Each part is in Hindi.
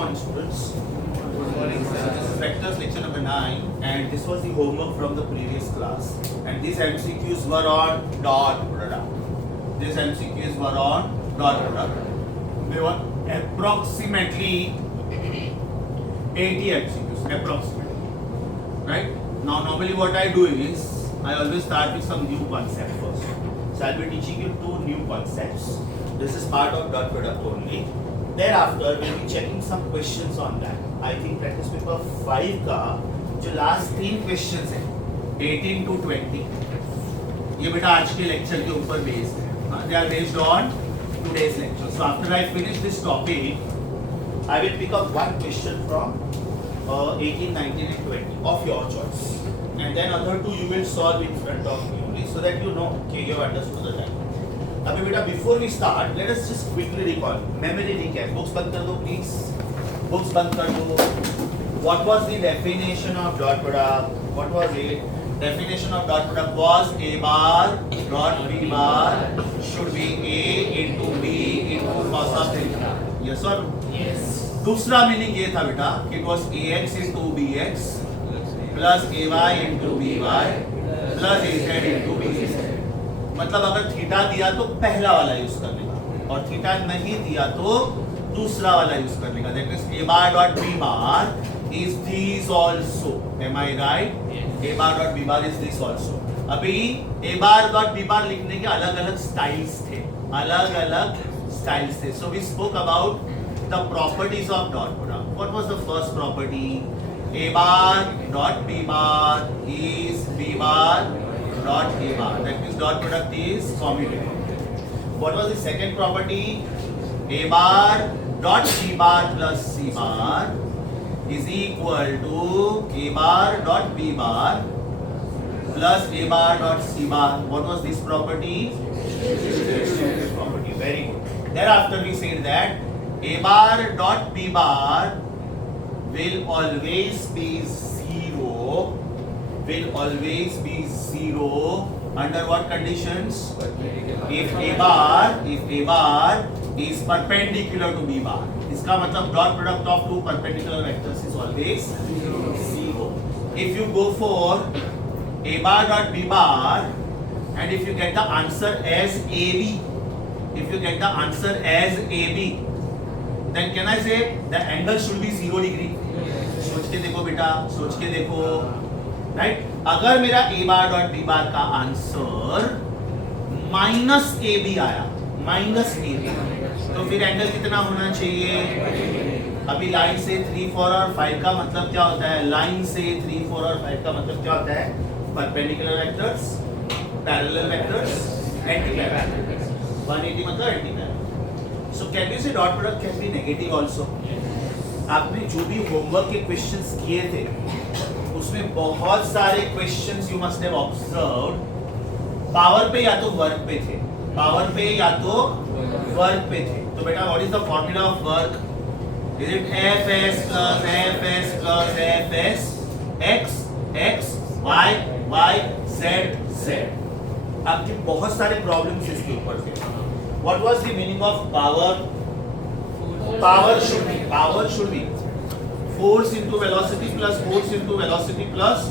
morning, students. Good morning, sir. This is Vectors lecture number 9, and this was the homework from the previous class. And these MCQs were on dot product. These MCQs were on dot product. They were approximately 80 MCQs, approximately. Right? Now, normally what I do is I always start with some new concept first. So I'll be teaching you 2 new concepts. This is part of dot product only. Thereafter, we'll be checking some questions on that. I think practice paper 5 का जो last 3 questions है 18 to 20 ये बेटा आज के lecture के ऊपर based है. They are based on today's lecture. So after I finish this topic, I will pick up one question from 18, 19 and 20 of your choice. And then other 2 you will solve in front of me only so that you know okay, you have understood the time. अभी बेटा before we start, let us just quickly recall. Memory recap. Books बंद कर दो please. Books बंद कर दो. What was the definition of dot product? What was it? Definition of dot product was A bar dot B bar should be A into B into cos of theta. Yes or no? Yes. दूसरा मीनिंग ये था बेटा it was AX into BX plus AY into BY plus AZ into BZ. मतलब अगर थीटा दिया तो पहला वाला यूज करने का और थीटा नहीं दिया तो दूसरा वाला यूज करने का. That is A bar dot B bar is this also. Am I right? A bar dot B bar is this also. अभी A bar dot B bar लिखने के अलग-अलग स्टाइल्स थे, अलग-अलग स्टाइल्स थे. So we spoke about the properties of dot product. What was the first property? A bar dot B bar is B bar dot A bar. That means dot product is commutative. What was the second property? A bar dot C bar plus C bar is equal to A bar dot B bar plus A bar dot C bar. What was this property? Property. Very good. Thereafter we said that A bar dot B bar will always be zero. Will always be zero under what conditions? If A bar is perpendicular to B bar. इसका मतलब dot product of 2 perpendicular vectors is always zero. If you go for A bar dot B bar and if you get the answer as AB, then can I say the angle should be 0 degree? सोच के देखो बेटा, सोच के देखो. राइट अगर मेरा A बार डॉट B बार का आंसर माइनस AB आया, माइनस AB, तो फिर एंगल कितना होना चाहिए? अभी लाइन से 3, 4 और 5 का मतलब क्या होता है? लाइन से 3, 4 और 5 का मतलब क्या होता है? Perpendicular vectors, parallel vectors, anti parallel. 180 मतलब anti parallel. So can you say dot product can be negative also? आपने जो भी होमवर्क के क्वेश्चंस किए थे उसमें बहुत सारे questions you must have observed power पे या तो वर्क पे थे, पावर पे या तो वर्क पे थे. तो बेटा what is the formula of work? Is it Fs plus Fs plus Fs x x y y z z. आपके बहुत सारे प्रॉब्लम्स इसके ऊपर थे. What was the meaning of power? Power should be force into velocity plus force into velocity plus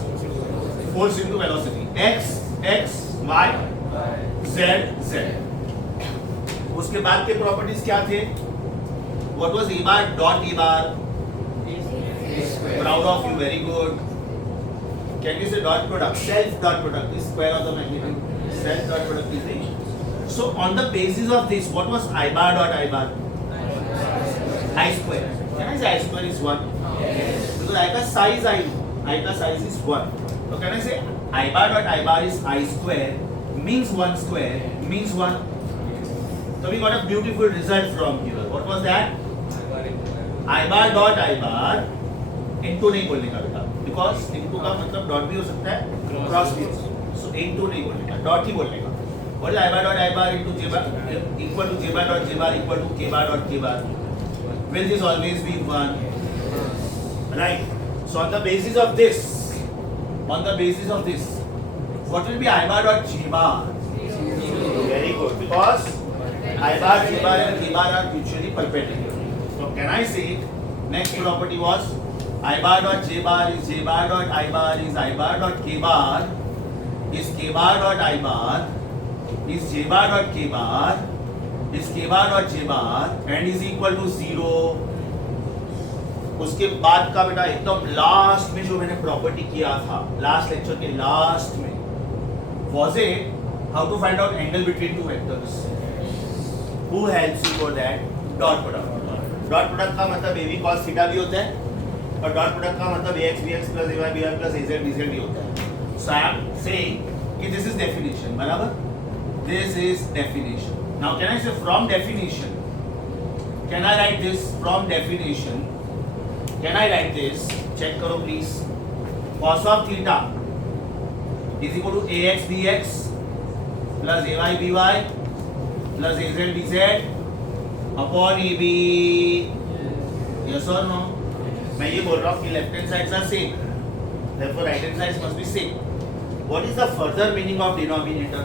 force into velocity. X x y z z. उसके बाद के प्रॉपर्टीज क्या थे? What was A bar dot A bar? Proud of you, very good. Can you say dot product? Self dot product is square of the magnitude. Self dot product is the. So on the basis of this, what was I bar dot I bar? I square. Can I say I square is 1? Yes. Because I का size I know. I का size is 1. So can I say I bar dot I bar is I square means 1 square means 1. So we got a beautiful result from here. What was that? I bar dot I bar into नहीं बोलने का बेटा. Because into का मतलब dot भी हो सकता है, cross भी हो सकता है. So into नहीं बोलने का, dot ही बोलने का. What is I bar dot I bar into J bar equal to J bar dot J bar equal to K bar dot K bar? Will this always be 1? Right. So on the basis of this, what will be I bar dot J bar? Very good. Because I bar, J bar and K bar are mutually perpendicular. So can I say Next property was I bar dot j bar is j bar dot I bar is I bar dot k bar is k bar dot I bar is j bar dot k bar is k bar dot j bar and is equal to 0. उसके बाद का बेटा एकदम लास्ट में जो मैंने प्रॉपर्टी किया था लास्ट लेक्चर के लास्ट में was it how to find out angle between two vectors. Who helps you for that? Dot product. Dot product का मतलब ए बी कॉस थीटा भी होता है और डॉट प्रोडक्ट का मतलब a x b x plus a y b y plus a z b z भी होता है. सो आई एम सेइंग कि दिस इज डेफिनेशन. बराबर, this is definition. Now can I say from definition, can I write this from definition, can I write this, check करो please. Cos of theta is equal to a x b x plus a y b y plus a z b Z upon A B. Yes और नो? मैं ये बोल रहा हूँ कि left hand sides are same, therefore right hand sides must be same. What is the further meaning of denominator?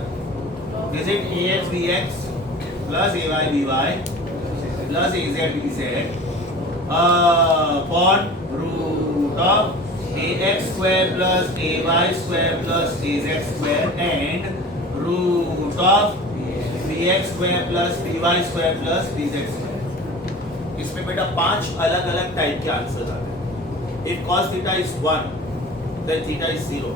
Is it ax bx plus ay by plus az bz upon root of ax square plus ay square plus az square and root of bx square plus by square plus bz square. इसमें बेटा 5 अलग अलग टाइप के आंसर आते हैं. If cos theta is 1, then theta is 0.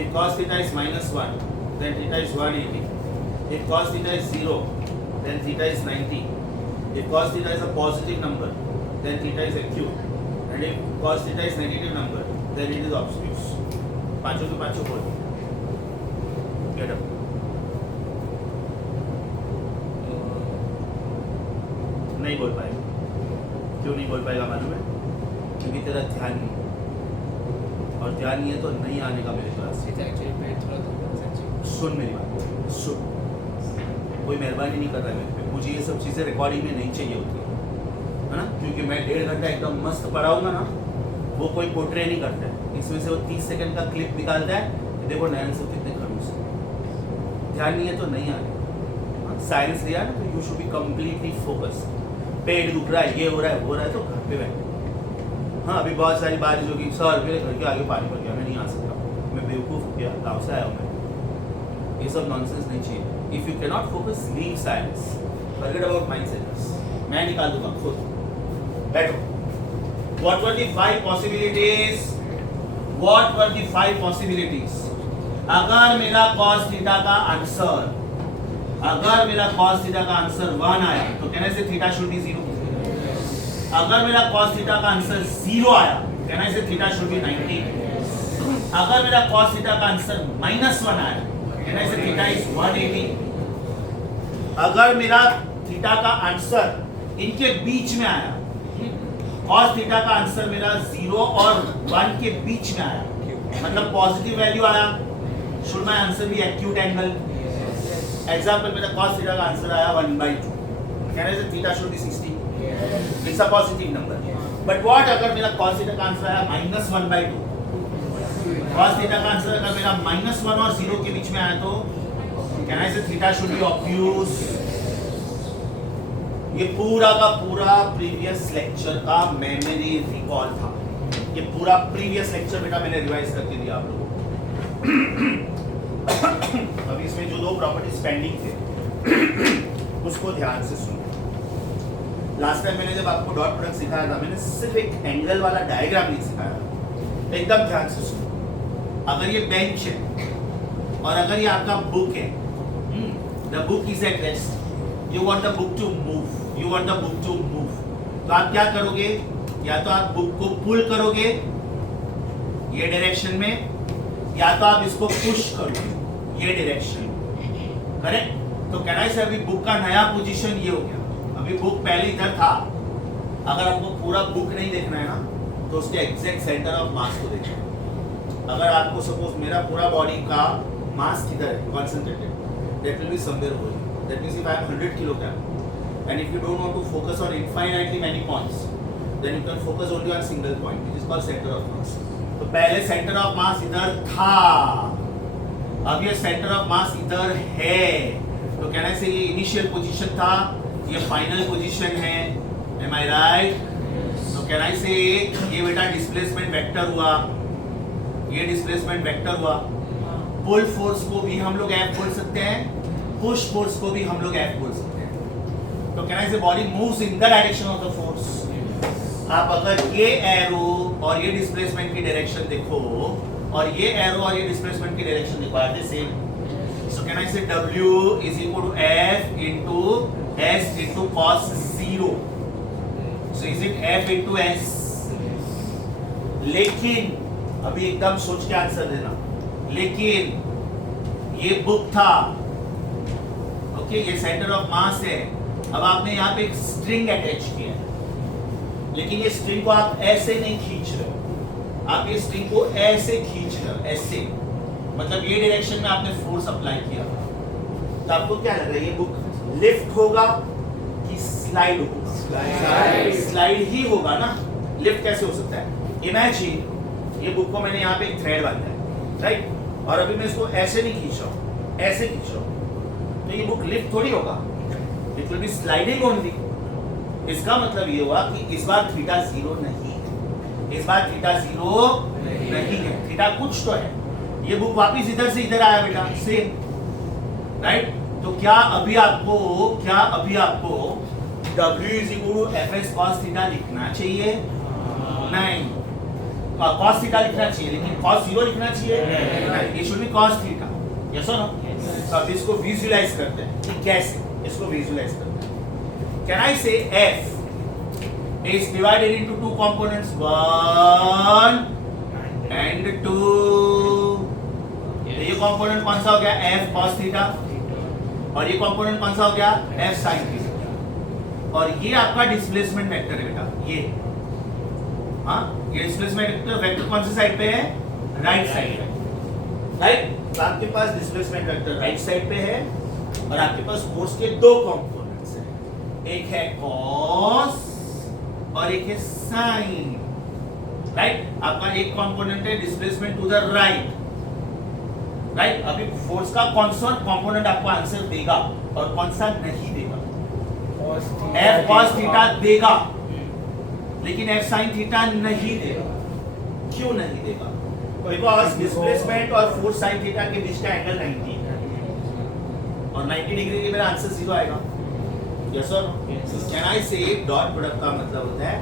If cos theta is minus 1, then theta is 180. If cos theta is 0, then theta is 90. If cos theta is a positive number, then theta is acute. And if cos theta is negative number, then it is obtuse. पांचों के पांचों बोल. Get up. नहीं बोल पाएगा. क्यों नहीं बोल पाएगा मालूम है? क्योंकि तेरा ध्यान नहीं, और ध्यान नहीं है तो नहीं आने का मेरे क्लास. सुन मेरी बात, सुन. कोई मेहरबानी नहीं कर रहा है मेरे पे. मुझे ये सब चीज़ें रिकॉर्डिंग में नहीं चाहिए होती है ना, क्योंकि मैं 1.5 घंटा एकदम मस्त पढ़ाऊंगा ना, वो कोई पोर्ट्रे नहीं करता है. इसमें से वो 30 सेकंड का क्लिप निकालता है. देखो नयन सब कितने खड़ूस. ध्यान नहीं है तो नहीं आने. साइंस लिया ना तो you should be completely focus. पेट दुख रहा है, ये हो रहा है, वो हो रहा है, तो घर पे बैठे. हाँ, अभी बहुत सारी बारिश होगी. सर मेरे घर के आगे पानी पड़ गया, मैं नहीं आ सकता, मैं बेवकूफ़ क्या गाँव से आया हूँ मैं. ये सब नॉनसेंस नहीं चाहिए. If you can not focus, leave science, forget about mind setters. मैं निकाल दूंगा खुद. बैठो. What were the 5 possibilities? What were the 5 possibilities? अगर मेरा cos थीटा का आंसर, अगर मेरा cos थीटा का आंसर 1 आया तो can I say theta should B 0. अगर मेरा cos थीटा का आंसर 0 आया, can I say theta should B 90. अगर मेरा cos थीटा का आंसर -1 आया, can I say theta is 180. अगर मेरा थीटा का आंसर इनके बीच में आया, cos थीटा का आंसर मेरा 0 और 1 के बीच में आया, मतलब पॉजिटिव वैल्यू आया, should my answer be acute angle. Example, मेरा cos थीटा का आंसर आया 1/2, can I say theta should be 60. It's a positive number. But what अगर मेरा cos थीटा का आंसर आया -1/2? cos थीटा का आंसर अगर मेरा -1 और 0 के बीच में आया तो can I say theta should B obtuse. ये पूरा का पूरा प्रीवियस लेक्चर का मेमोरी रिकॉल था. ये पूरा प्रीवियस लेक्चर बेटा मैंने रिवाइज करके दिया आप लोगों को. अभी इसमें जो 2 प्रॉपर्टीज पेंडिंग थे उसको ध्यान से सुनो. लास्ट टाइम मैंने जब आपको डॉट प्रोडक्ट सिखाया था, मैंने सिर्फ एक एंगल वाला डायग्राम नहीं सिखाया. एकदम ध्यान से सुनो. अगर ये बेंच है और अगर ये आपका बुक है, the book is at rest, you want the book to move, you want the book to move, तो आप क्या करोगे? या तो आप बुक को पुल करोगे ये डायरेक्शन में, या तो आप इसको पुश करोगे ये डायरेक्शन. करेक्ट? तो कैन आई से अभी बुक का नया पोजीशन ये हो गया. अभी बुक पहले इधर था. अगर आपको पूरा बुक नहीं देखना है ना, तो उसके एग्जैक्ट सेंटर ऑफ मास को देखना है. अगर आपको सपोज मेरा पूरा बॉडी का मास किधर है concentrated, that will be somewhere whole. That means if I am 100 kilogram and if you don't want to focus on infinitely many points, then you can focus only on single point which is called centre of mass. तो पहले सेंटर ऑफ मास इधर था, अब ये सेंटर ऑफ मास इधर है. तो कहना से ये इनिशियल पोजीशन था, ये फाइनल पोजीशन है. एम आई राइट? तो सो कैन आई से ये बेटा डिस्प्लेसमेंट वेक्टर हुआ, ये डिस्प्लेसमेंट वेक्टर हुआ। पुल फोर्स को भी हम लोग F बोल सकते हैं, पुश फोर्स को भी हम लोग F बोल सकते हैं। तो कैन आई से body moves in the direction of the force. आप अगर ये एरो और ये डिस्प्लेसमेंट की डायरेक्शन देखो और ये एरो और ये डिस्प्लेसमेंट की डायरेक्शन देखो, are they same? So can I say W is equal to F into S into cos 0। So is it F into S? लेकिन अभी एकदम सोच के आंसर देना, लेकिन ये बुक था, ओके, ये सेंटर ऑफ मास है। अब आपने यहाँ पे एक स्ट्रिंग अटैच किया है, लेकिन ये स्ट्रिंग को आप ऐसे नहीं खींच रहे हो, आप ये स्ट्रिंग को ऐसे खींच रहे हो, ऐसे, मतलब ये डायरेक्शन में आपने फोर्स अप्लाई किया। तो आपको क्या लग रहा है, ये बुक लिफ्ट होगा कि स्लाइड होगा? स्लाइड ही होगा ना, लिफ्ट कैसे हो सकता है? इमेजिन ये बुक को मैंने यहाँ पे एक थ्रेड बांधा है, राइट, और अभी मैं इसको ऐसे नहीं खींच रहा हूँ, ऐसे खींच रहा हूँ, तो ये बुक लिफ्ट थोड़ी होगा, it will be sliding only. इसका मतलब ये हुआ कि इस बार थीटा 0 नहीं है, इस बार थीटा 0 नहीं है, थीटा कुछ तो है। ये बुक वापिस इधर से इधर आया बेटा, सेम, राइट। तो क्या अभी आपको W is equal to Fs cos theta लिखना चाहिए? नहीं, cos थीटा लिखना चाहिए, लेकिन cos 0 लिखना चाहिए? नहीं, ये should be cos theta, yes और नो? तो अब इसको विजुअलाइज करते हैं कि कैसे, इसको विजुअलाइज करते हैं। Can I say F is divided into two components, 1 and 2। ये कंपोनेंट कौन सा हो गया? F cos थीटा, और ये कंपोनेंट कौन सा हो गया? F sin theta. और ये आपका डिस्प्लेसमेंट वेक्टर है बेटा, ये, हाँ, ये डिस्प्लेसमेंट वेक्टर कौन सी साइड पे है? राइट साइड पे, राइट। तो आपके पास डिस्प्लेसमेंट वेक्टर राइट साइड पे है, और आपके पास फोर्स के दो कंपोनेंट्स हैं, एक है cos और एक है sin, राइट। आपका एक कंपोनेंट है displacement to the right, right. अभी फोर्स का कौन सा कंपोनेंट आपको आंसर देगा और कौन सा नहीं देगा? F cos थीटा देगा, लेकिन F sin थीटा नहीं देगा। क्यों नहीं देगा? बिकॉज डिस्प्लेसमेंट और फोर्स sin थीटा के बीच का एंगल 90 है, और 90 डिग्री के मेरा आंसर 0 आएगा, यस और नो? कैन आई से डॉट प्रोडक्ट का मतलब होता है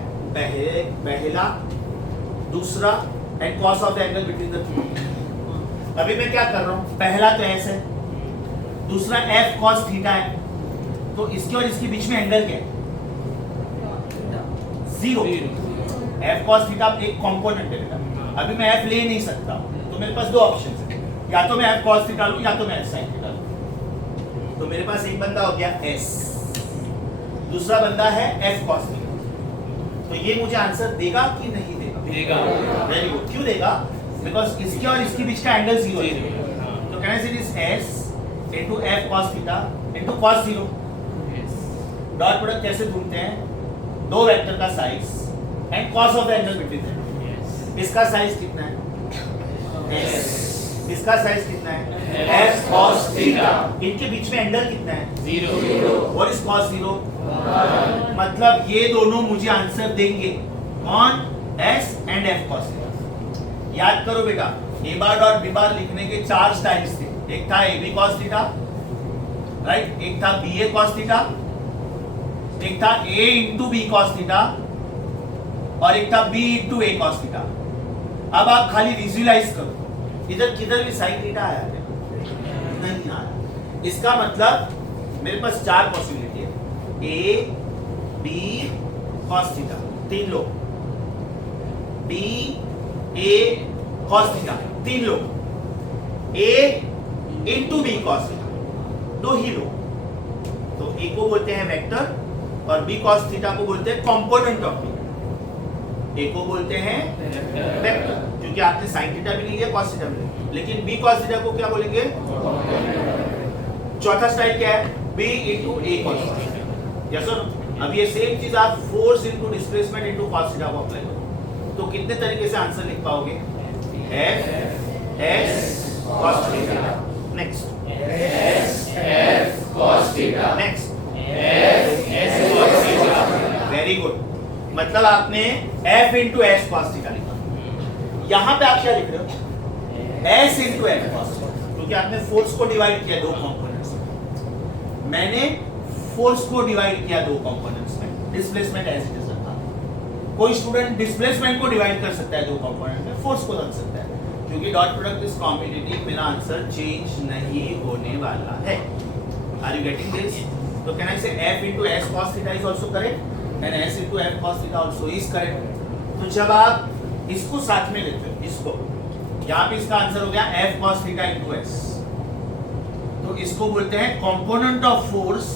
पहला, दूसरा and cos of the angle between the two. अभी मैं क्या कर रहा हूँ, पहला तो S है, दूसरा F cos थीटा है, तो इसके और इसके बीच में एंगल क्या है? 0। F cos थीटा एक कंपोनेंट है बेटा, अभी मैं F ले नहीं सकता, तो मेरे पास दो ऑप्शन है, या तो मैं F cos थीटा लूं या तो मैं F sin थीटा लूं। तो मेरे पास एक बंदा हो गया S, दूसरा बंदा है F cos थीटा। तो ये मुझे आंसर देगा कि नहीं देगा? देगा। Very good. क्यों देगा? बिकॉज इसके और इसके बीच का एंगल 0 है। तो कैन आई से this S into F cos theta into cos 0। Dot product कैसे ढूंढते हैं? दो वेक्टर का size and cos of the angle between them. इसका साइज कितना है? S। इसका साइज कितना है? F cos theta. इनके बीच में एंगल कितना है? 0। What is cos 0? मतलब ये दोनों मुझे आंसर देंगे, कौन? S and F cos theta. याद करो बेटा, a बार डॉट b बार लिखने के 4 स्टाइल्स थे, एक था ab cos थीटा, राइट, एक था ba cos थीटा, एक था a into b cos theta, और एक था b into a cos theta. अब आप खाली विजुअलाइज करो, इधर किधर भी साइन थीटा आया है? नहीं आया। इसका मतलब मेरे पास 4 पॉसिबिलिटी है, a b cos थीटा, 3 लोग, b a cos थीटा, 3 लोग, a into b cos theta, 2 ही लोग। तो a को बोलते हैं वेक्टर और b cos थीटा को बोलते हैं कंपोनेंट ऑफ b। a को बोलते हैं वेक्टर, क्योंकि आपने sin थीटा भी नहीं लिया, cos थीटा भी नहीं लिया, लेकिन b cos थीटा को क्या बोलेंगे? चौथा स्टाइल क्या है? b into a cos theta, yes और नो? अब ये सेम चीज आप force into displacement into cos theta को अप्लाई करो, तो कितने तरीके से आंसर लिख पाओगे? F S cos theta, next F cos theta. Next F S cos theta. Very good. मतलब आपने f into s cos theta लिखा। यहां पे आप क्या लिख रहे हो? s into f cos, क्योंकि आपने फोर्स को डिवाइड किया दो कंपोनेंट्स में, मैंने फोर्स को डिवाइड किया दो कंपोनेंट्स में, डिस्प्लेसमेंट एज इट इज रखा। कोई स्टूडेंट डिस्प्लेसमेंट को डिवाइड कर सकता है दो कंपोनेंट में, फोर्स को रख सकता है, क्योंकि डॉट प्रोडक्ट इज कॉम्पिटिटिव, मेरा आंसर चेंज नहीं होने वाला है। Are you getting this? तो can I say f into s cos theta is also correct and s into f cos theta also is correct। तो जब आप इसको साथ में लेते हो, इसको यहाँ पे इसका आंसर हो गया f cos theta into s, तो इसको बोलते हैं component of force,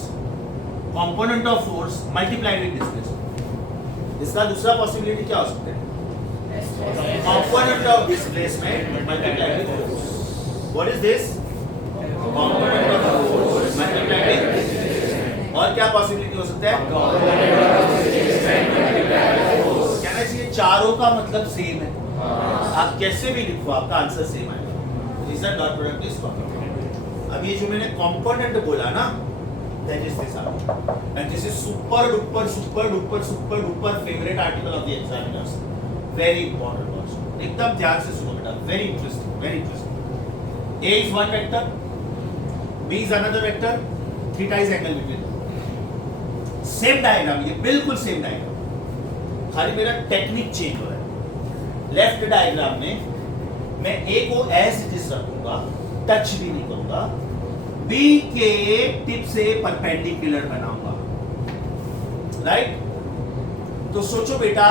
component of force multiplied with displacement. इसका दूसरा पॉसिबिलिटी क्या हो सकता है? Component of displacement multiplied with force. What is this? Component of force multiplied with displacement. और क्या पॉसिबिलिटी हो सकता है? कहना चाहिए चारों का मतलब सेम है, आप कैसे भी लिखो आपका आंसर सेम आएगा। Reason dot product is component. अब ये जो मैंने कंपोनेंट बोला ना, that is this article, and this is super duper super duper super duper favourite article of the examiners, very important also. एकदम ध्यान से सुनो बेटा, very interesting, very interesting. a is one vector, b is another vector, theta is angle between them। Same diagram, ये बिल्कुल सेम डायग्राम, खाली मेरा टेक्निक चेंज हो रहा है। लेफ्ट डायग्राम में मैं ए को एज इट इज रखूंगा, टच भी नहीं करूंगा, बी के टिप से परपेंडिकुलर बनाऊंगा, राइट? तो सोचो बेटा,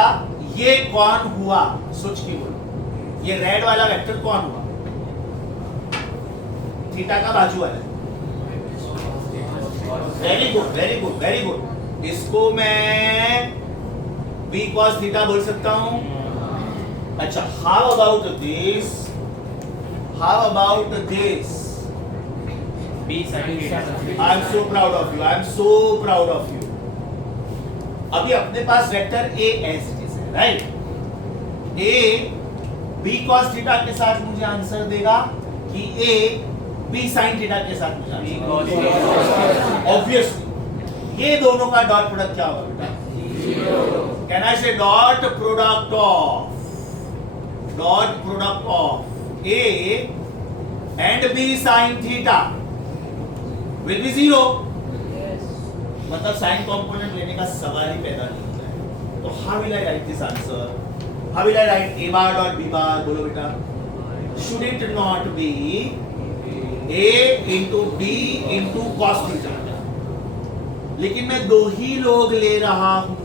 ये कौन हुआ? सोच के बोलो, ये रेड वाला वेक्टर कौन हुआ? थीटा का बाजू वाला। Very good, very good, very good. इसको मैं b cos थीटा बोल सकता हूं। अच्छा, how about this? How about this? b sin theta। I am so proud of you, I am so proud of you. अभी अपने पास vector a as it is है, right? a b cos theta के साथ मुझे आंसर देगा कि a b sin थीटा के साथ मुझे आंसर? ऑब्वियसली ये दोनों का डॉट प्रोडक्ट क्या होगा बेटा? कैन आई से dot product of a and b sin theta will be 0। मतलब साइन कंपोनेंट लेने का सवाल ही पैदा नहीं होता है। तो how will I write this answer? How will I right a bar dot b बार? बोलो बेटा, should it not be a into b into cos theta? लेकिन मैं दो ही लोग ले रहा हूं।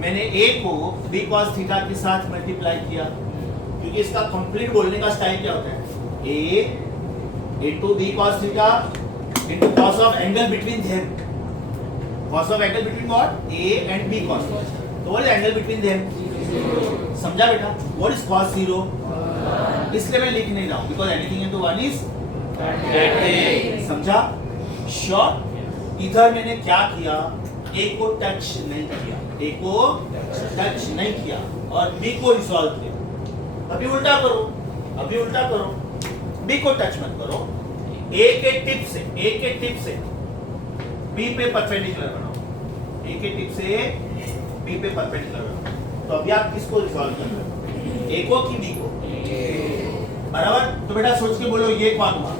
मैंने a को b cos थीटा के साथ मल्टीप्लाई किया, क्योंकि इसका कंप्लीट बोलने का स्टाइल क्या होता है? a into b cos theta into cos of angle between them। cos of angle between what? a and b cos theta. तो what is angle between them? समझा बेटा? what is cos 0? इसलिए मैं लिख नहीं रहा हूं, because anything into 1 is 30। समझा? श्योर? इधर मैंने क्या किया? a को टच नहीं किया, a को टच नहीं किया और b को रिसॉल्व किया। अभी उल्टा करो, अभी उल्टा करो, b को टच मत करो, a के टिप से b पे परपेंडिकुलर बनाओ, a के टिप से b पे परपेंडिकुलर बनाओ। तो अभी आप किसको रिसॉल्व कर रहे हो? a को कि b को? बराबर? तो बेटा सोच के बोलो, ये कौन हुआ?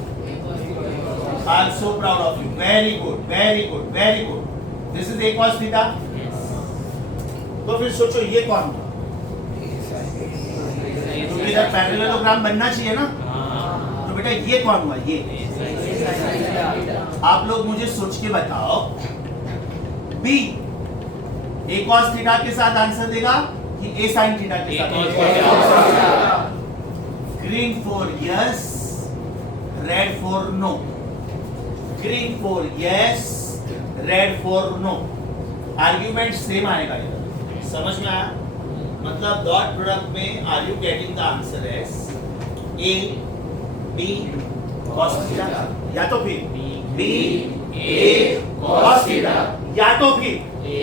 I am so proud of you. Very good, very good, very good. This is a cos theta. तो फिर सोचो ये कौन हुआ? तो इधर पैरेललोग्राम बनना चाहिए ना? तो बेटा ये कौन हुआ? ये। आप लोग मुझे सोच के बताओ, B a cos थीटा के साथ आंसर देगा कि a sin थीटा के साथ? Green for yes, red for no। Green for yes, red for no. Argument same आएगा इधर, समझ में आया? मतलब डॉट प्रोडक्ट में are you getting the answer as a b cos theta, या तो फिर b a cos थीटा, या तो फिर a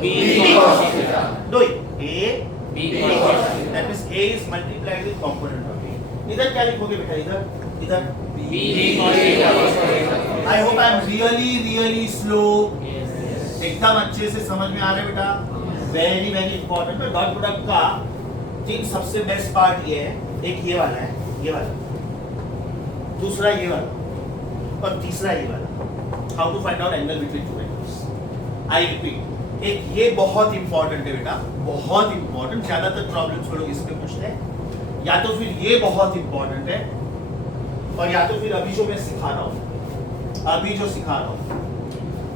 b cos थीटा। दो ही a b cos theta, that means a is multiplied with component of a। इधर क्या लिखोगे बेटा? इधर I hope I am really slow. एकदम अच्छे से समझ में आ रहा है बेटा? वेरी वेरी इंपॉर्टेंट है। डॉट प्रोडक्ट का तीन सबसे बेस्ट पार्ट ये है, एक ये वाला है, ये वाला, दूसरा ये वाला और तीसरा ये वाला। How to find out angle between two vectors. I repeat, एक ये बहुत इंपॉर्टेंट है बेटा, बहुत इंपॉर्टेंट। ज्यादातर प्रॉब्लम्स लोग इसमें पूछते हैं, या तो फिर ये बहुत इंपॉर्टेंट है, और या तो फिर अभी जो मैं सिखा रहा हूँ, अभी जो सिखा रहा हूँ।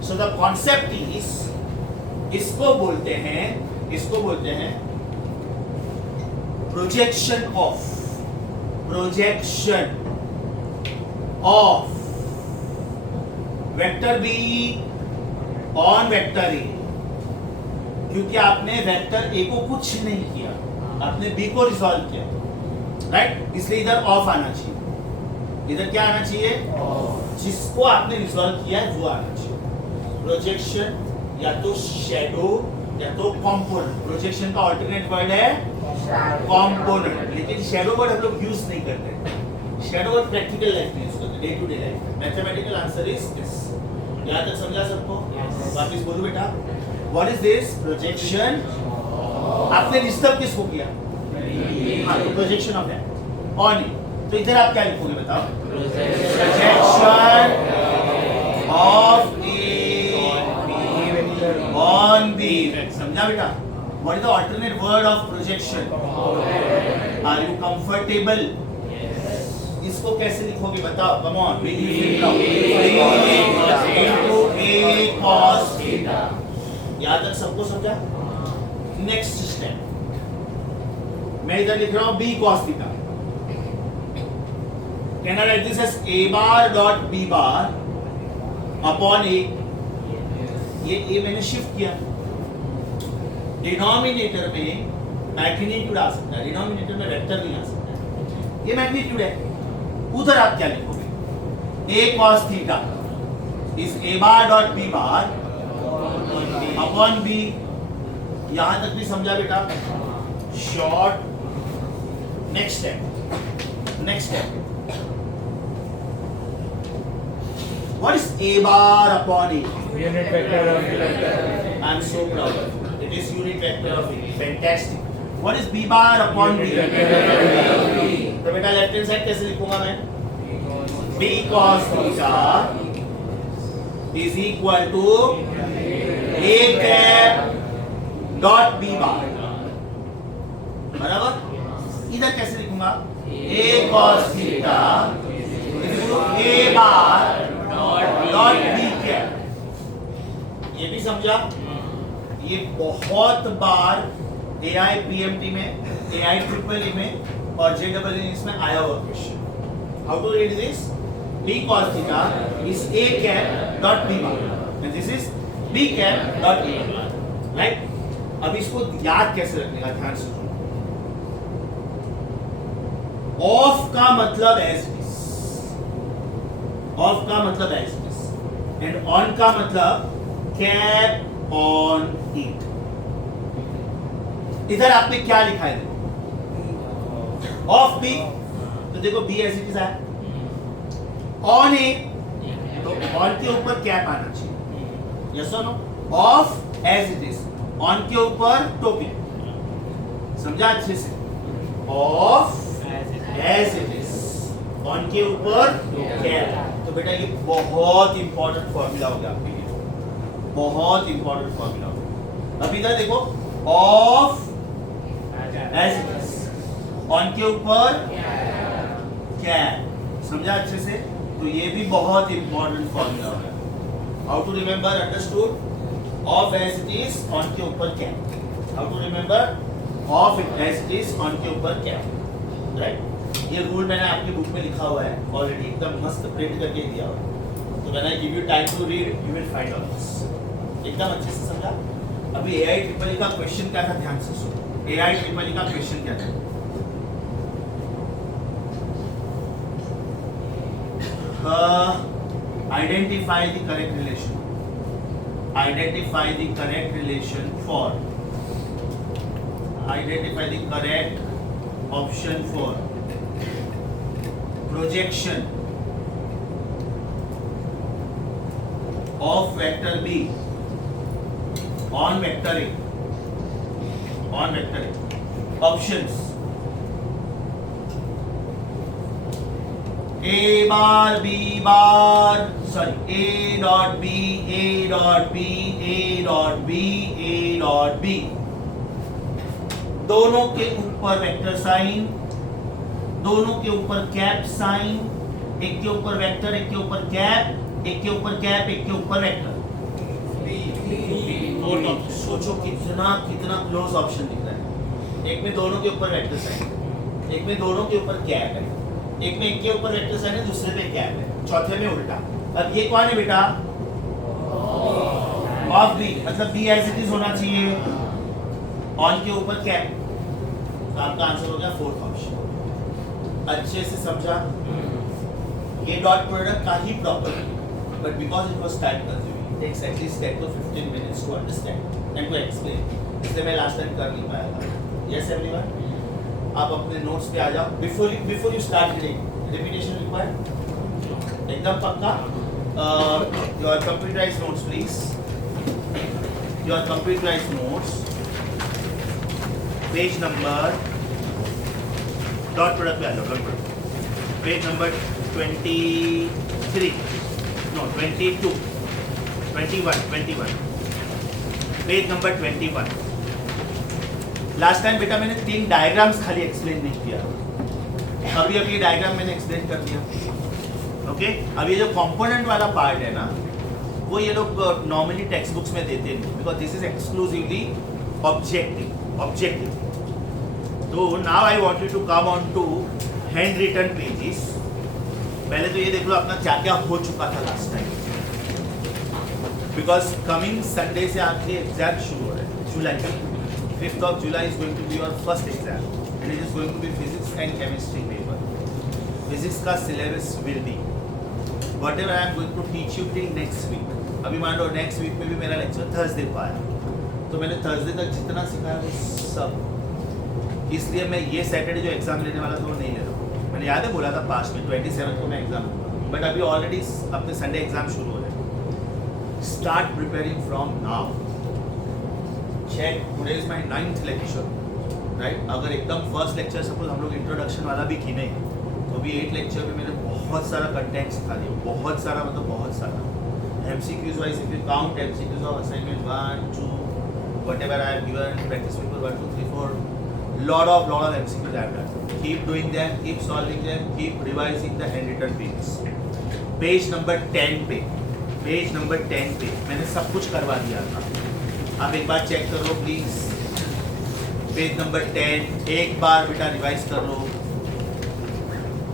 सो द कॉन्सेप्ट इज, इसको बोलते हैं projection of vector be on vector A. क्योंकि आपने वेक्टर ए को कुछ नहीं किया, आपने बी को रिजॉल्व किया, राइट? इसलिए इधर ऑफ आना चाहिए। इधर क्या आना चाहिए? जिसको आपने रिजॉल्व किया है वो आना चाहिए। प्रोजेक्शन या तो शैडो या तो कंपोनेंट। प्रोजेक्शन का अल्टरनेट वर्ड है कंपोनेंट, लेकिन शैडो वर्ड हम लोग यूज नहीं करते। शैडो वर्ड प्रैक्टिकल लाइफ में यूज करते, day to day life. Mathematical answer is this. यहाँ तक समझा सबको? वापस बोलो बेटा, व्हाट इज दिस? प्रोजेक्शन। आपने डिस्टर्ब किसको किया? हाँ, तो projection of that on it. तो इधर आप क्या लिखोगे बताओ? Projection of A on B. समझा बेटा? What is the alternate word of projection? Are you comfortable? इसको कैसे लिखोगे बताओ? Come on, a cos theta. यहाँ तक सबको समझा? नेक्स्ट स्टेप, मैं इधर लिख रहा हूँ b cos theta. Can I write this as a bar dot b bar upon a? ये a मैंने शिफ्ट किया, डिनोमिनेटर में मैग्नीट्यूड आ सकता है, डिनोमिनेटर में वेक्टर नहीं आ सकता है। ये मैग्नीट्यूड है। उधर आप क्या लिखोगे? a cos theta is a bar dot b bar upon b। यहां तक भी समझा बेटा? Short. Next step, what is a bar upon a? Unit vector of the vector. I am so proud of you. It is unit vector of a. Fantastic. What is b bar upon b? Unit vector of b. तो बेटा लेफ्ट हैंड साइड कैसे लिखूंगा मैं? b cos theta is equal to a cap dot b bar। बराबर? इधर कैसे लिखूंगा? a cos theta is equal to a bar dot b cap। ये भी समझा? ये बहुत बार AI PMT में, AI ट्रिपल में और JEE इसमें आया हुआ question. How to read this? b cos theta is a cap dot b bar and this is b cap dot a bar, right? अब इसको याद कैसे रखने का, ध्यान से सुनो। ऑफ का मतलब एज इट इज, ऑफ का मतलब as it is, and on का मतलब कैप ऑन इट। इधर आपने क्या लिखा है? ऑफ बी, तो देखो बी एज इट इज है। ऑन ए, तो ऑन के ऊपर कैप आना चाहिए, यस और no? Of as it is, on के ऊपर टोपी। समझा अच्छे से? Of as it is, on के ऊपर कैप। तो बेटा ये बहुत इंपॉर्टेंट फॉर्मूला हो गया आपके लिए, बहुत इंपॉर्टेंट फॉर्मूला हो गया। अब इधर देखो, of as it is, on के ऊपर कैप। समझा अच्छे से? तो ये भी बहुत इंपॉर्टेंट फॉर्मूला हो गया। How to remember? Understood? Of as it is, on के ऊपर cap. How to remember? Of as it is, on के ऊपर कैप, राइट? ये रूल मैंने आपकी बुक में लिखा हुआ है ऑलरेडी, एकदम मस्त प्रिंट करके दिया हुआ है। तो when I give you time to read you will find out this. एकदम अच्छे से समझा? अभी AI ट्रिपल का क्वेश्चन क्या था, ध्यान से सुनो। AI ट्रिपल का क्वेश्चन क्या था? Identify the correct relation. Identify the correct relation for. Identify the correct option for projection of vector B on vectoring, options A bar B bar, sorry, A dot B, A dot B, A dot B, A dot B, दोनों के ऊपर वेक्टर साइन, दोनों के ऊपर कैप साइन, एक के ऊपर वेक्टर, एक के ऊपर कैप, एक के ऊपर कैप, एक के ऊपर वेक्टर। सोचो कितना कितना क्लोज ऑप्शन दिख रहा है। एक में दोनों के ऊपर वेक्टर साइन, एक में दोनों के ऊपर कैप है, एक में एक के ऊपर वेक्टर साइन है, दूसरे पे कैप है, चौथे में उल्टा। अब ये कौन है बेटा? ऑफ बी, मतलब बी एज इट इज होना चाहिए, ऑन के ऊपर कैप। तो आपका आंसर हो गया फोर्थ ऑप्शन। अच्छे से समझा? ये डॉट प्रोडक्ट का ही property, but because it was time consuming, it takes at least 10 to 15 minutes to understand and to explain, इसलिए मैं लास्ट टाइम कर नहीं पाया था। यस एवरीवन, आप अपने नोट्स पे आ जाओ। Before you start reading, repetition required, एकदम पक्का। Your computerised notes please, your computerised notes, page number, dot product पे आ जाओ, dot product, page number 23, no 22, 21, page number 21। Last time बेटा मैंने 3 डायग्राम्स खाली एक्सप्लेन नहीं किया, अभी ये डायग्राम मैंने एक्सप्लेन कर दिया। ओके, अब ये जो कंपोनेंट वाला पार्ट है ना, वो ये लोग नॉर्मली टेक्स्ट बुक्स में देते हैं, because this is exclusively objective. तो now I want you to come on to handwritten pages. पहले तो ये देख लो अपना क्या क्या हो चुका था last time, because coming Sunday से आपके एग्जाम शुरू हो रहे हैं। जुलाई 5th of July is going to be your first exam, and it is going to be physics and chemistry paper. Physics का syllabus will be whatever I am going to teach you till next week. अभी मान लो next week में भी मेरा lecture Thursday को आया, तो मैंने Thursday तक जितना सिखाया वो सब, इसलिए मैं ये Saturday जो एग्जाम लेने वाला था वो नहीं ले रहा हूँ। मैंने याद है बोला था पास्ट में 27 को मैं एग्जाम लूँगा, बट अभी ऑलरेडी अपने संडे एग्जाम शुरू हो रहे हैं। Start preparing from now. Check, today is my 9th lecture, right? अगर एकदम फर्स्ट लेक्चर सपोज हम लोग इंट्रोडक्शन वाला भी खीने, तो भी 8 लेक्चर में मैंने बहुत सारा कंटेंट सिखा दिया, बहुत सारा, मतलब बहुत सारा। MCQs wise if you count MCQs of assignment 1, 2, whatever I have given, practice paper 1, 2, 3, 4, lot of MCQs I have done. Keep doing them, keep solving them, keep revising the handwritten pages. Page number 10 पे, पेज नंबर 10 पे मैंने सब कुछ करवा दिया था, आप एक बार चेक करो प्लीज। पेज नंबर 10 एक बार बेटा रिवाइज कर लो।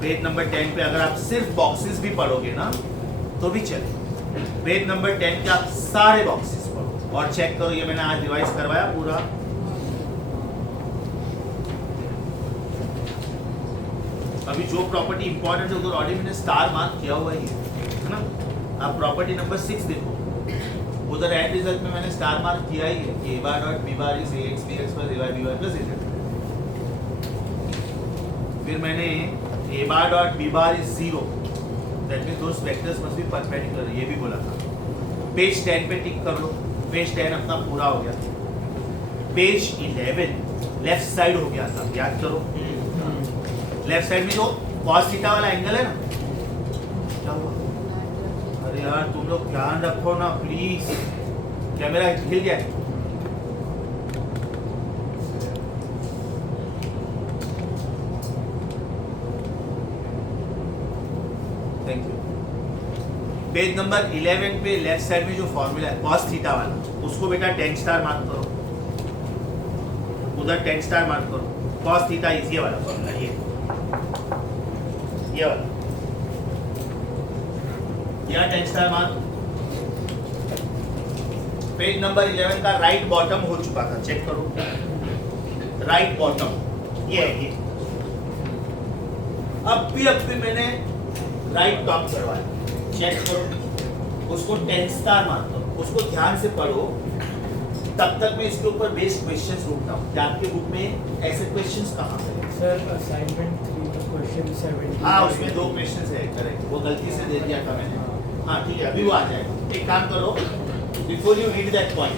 पेज नंबर 10 पे अगर आप सिर्फ बॉक्सेस भी पढ़ोगे ना तो भी चले। पेज नंबर 10 के आप सारे बॉक्सेस पढ़ो और चेक करो, ये मैंने आज रिवाइज करवाया पूरा। अभी जो प्रॉपर्टी इंपॉर्टेंट है उधर ऑलरेडी मैंने स्टार मार्क किया हुआ ही है ना। आप प्रॉपर्टी नंबर 6 देखो, उधर एंड रिजल्ट में मैंने स्टार मार्क किया ही है कि a bar dot b bar is ax bx plus ay by plus z। फिर मैंने a bar dot b bar is 0, that means those vectors must be perpendicular, ये भी बोला था। पेज 10 पे टिक कर लो, पेज 10 अपना पूरा हो गया। पेज 11 लेफ्ट साइड हो गया था, याद करो। लेफ्ट साइड में जो cos थीटा वाला एंगल है ना, क्या हुआ? अरे यार तुम लोग ध्यान रखो ना प्लीज, कैमरा हिल गया है। Thank you. पेज नंबर 11 पे लेफ्ट साइड में जो फॉर्मूला है cos थीटा वाला, उसको बेटा 10 स्टार मार्क करो, उधर 10 स्टार मार्क करो। cos थीटा इज ये वाला फॉर्मूला, ये वाला, यहाँ 10 स्टार मार्क। पेज नंबर 11 का राइट बॉटम हो चुका था, चेक करो राइट बॉटम ये है ये। अब भी मैंने राइट टॉप करवाया, चेक करो, उसको 10 स्टार मार्क करो, उसको ध्यान से पढ़ो। तब तक मैं इसके ऊपर बेस्ड क्वेश्चंस ढूंढता हूँ कि आपके बुक में ऐसे क्वेश्चंस कहाँ पे सर असाइनमेंट 3 क्वेश्चन 17। हाँ उसमें 2 क्वेश्चंस है, करेक्ट, वो गलती से दे दिया था मैंने। हाँ ठीक है, अभी वो आ जाएगा। एक काम करो, before you read that point,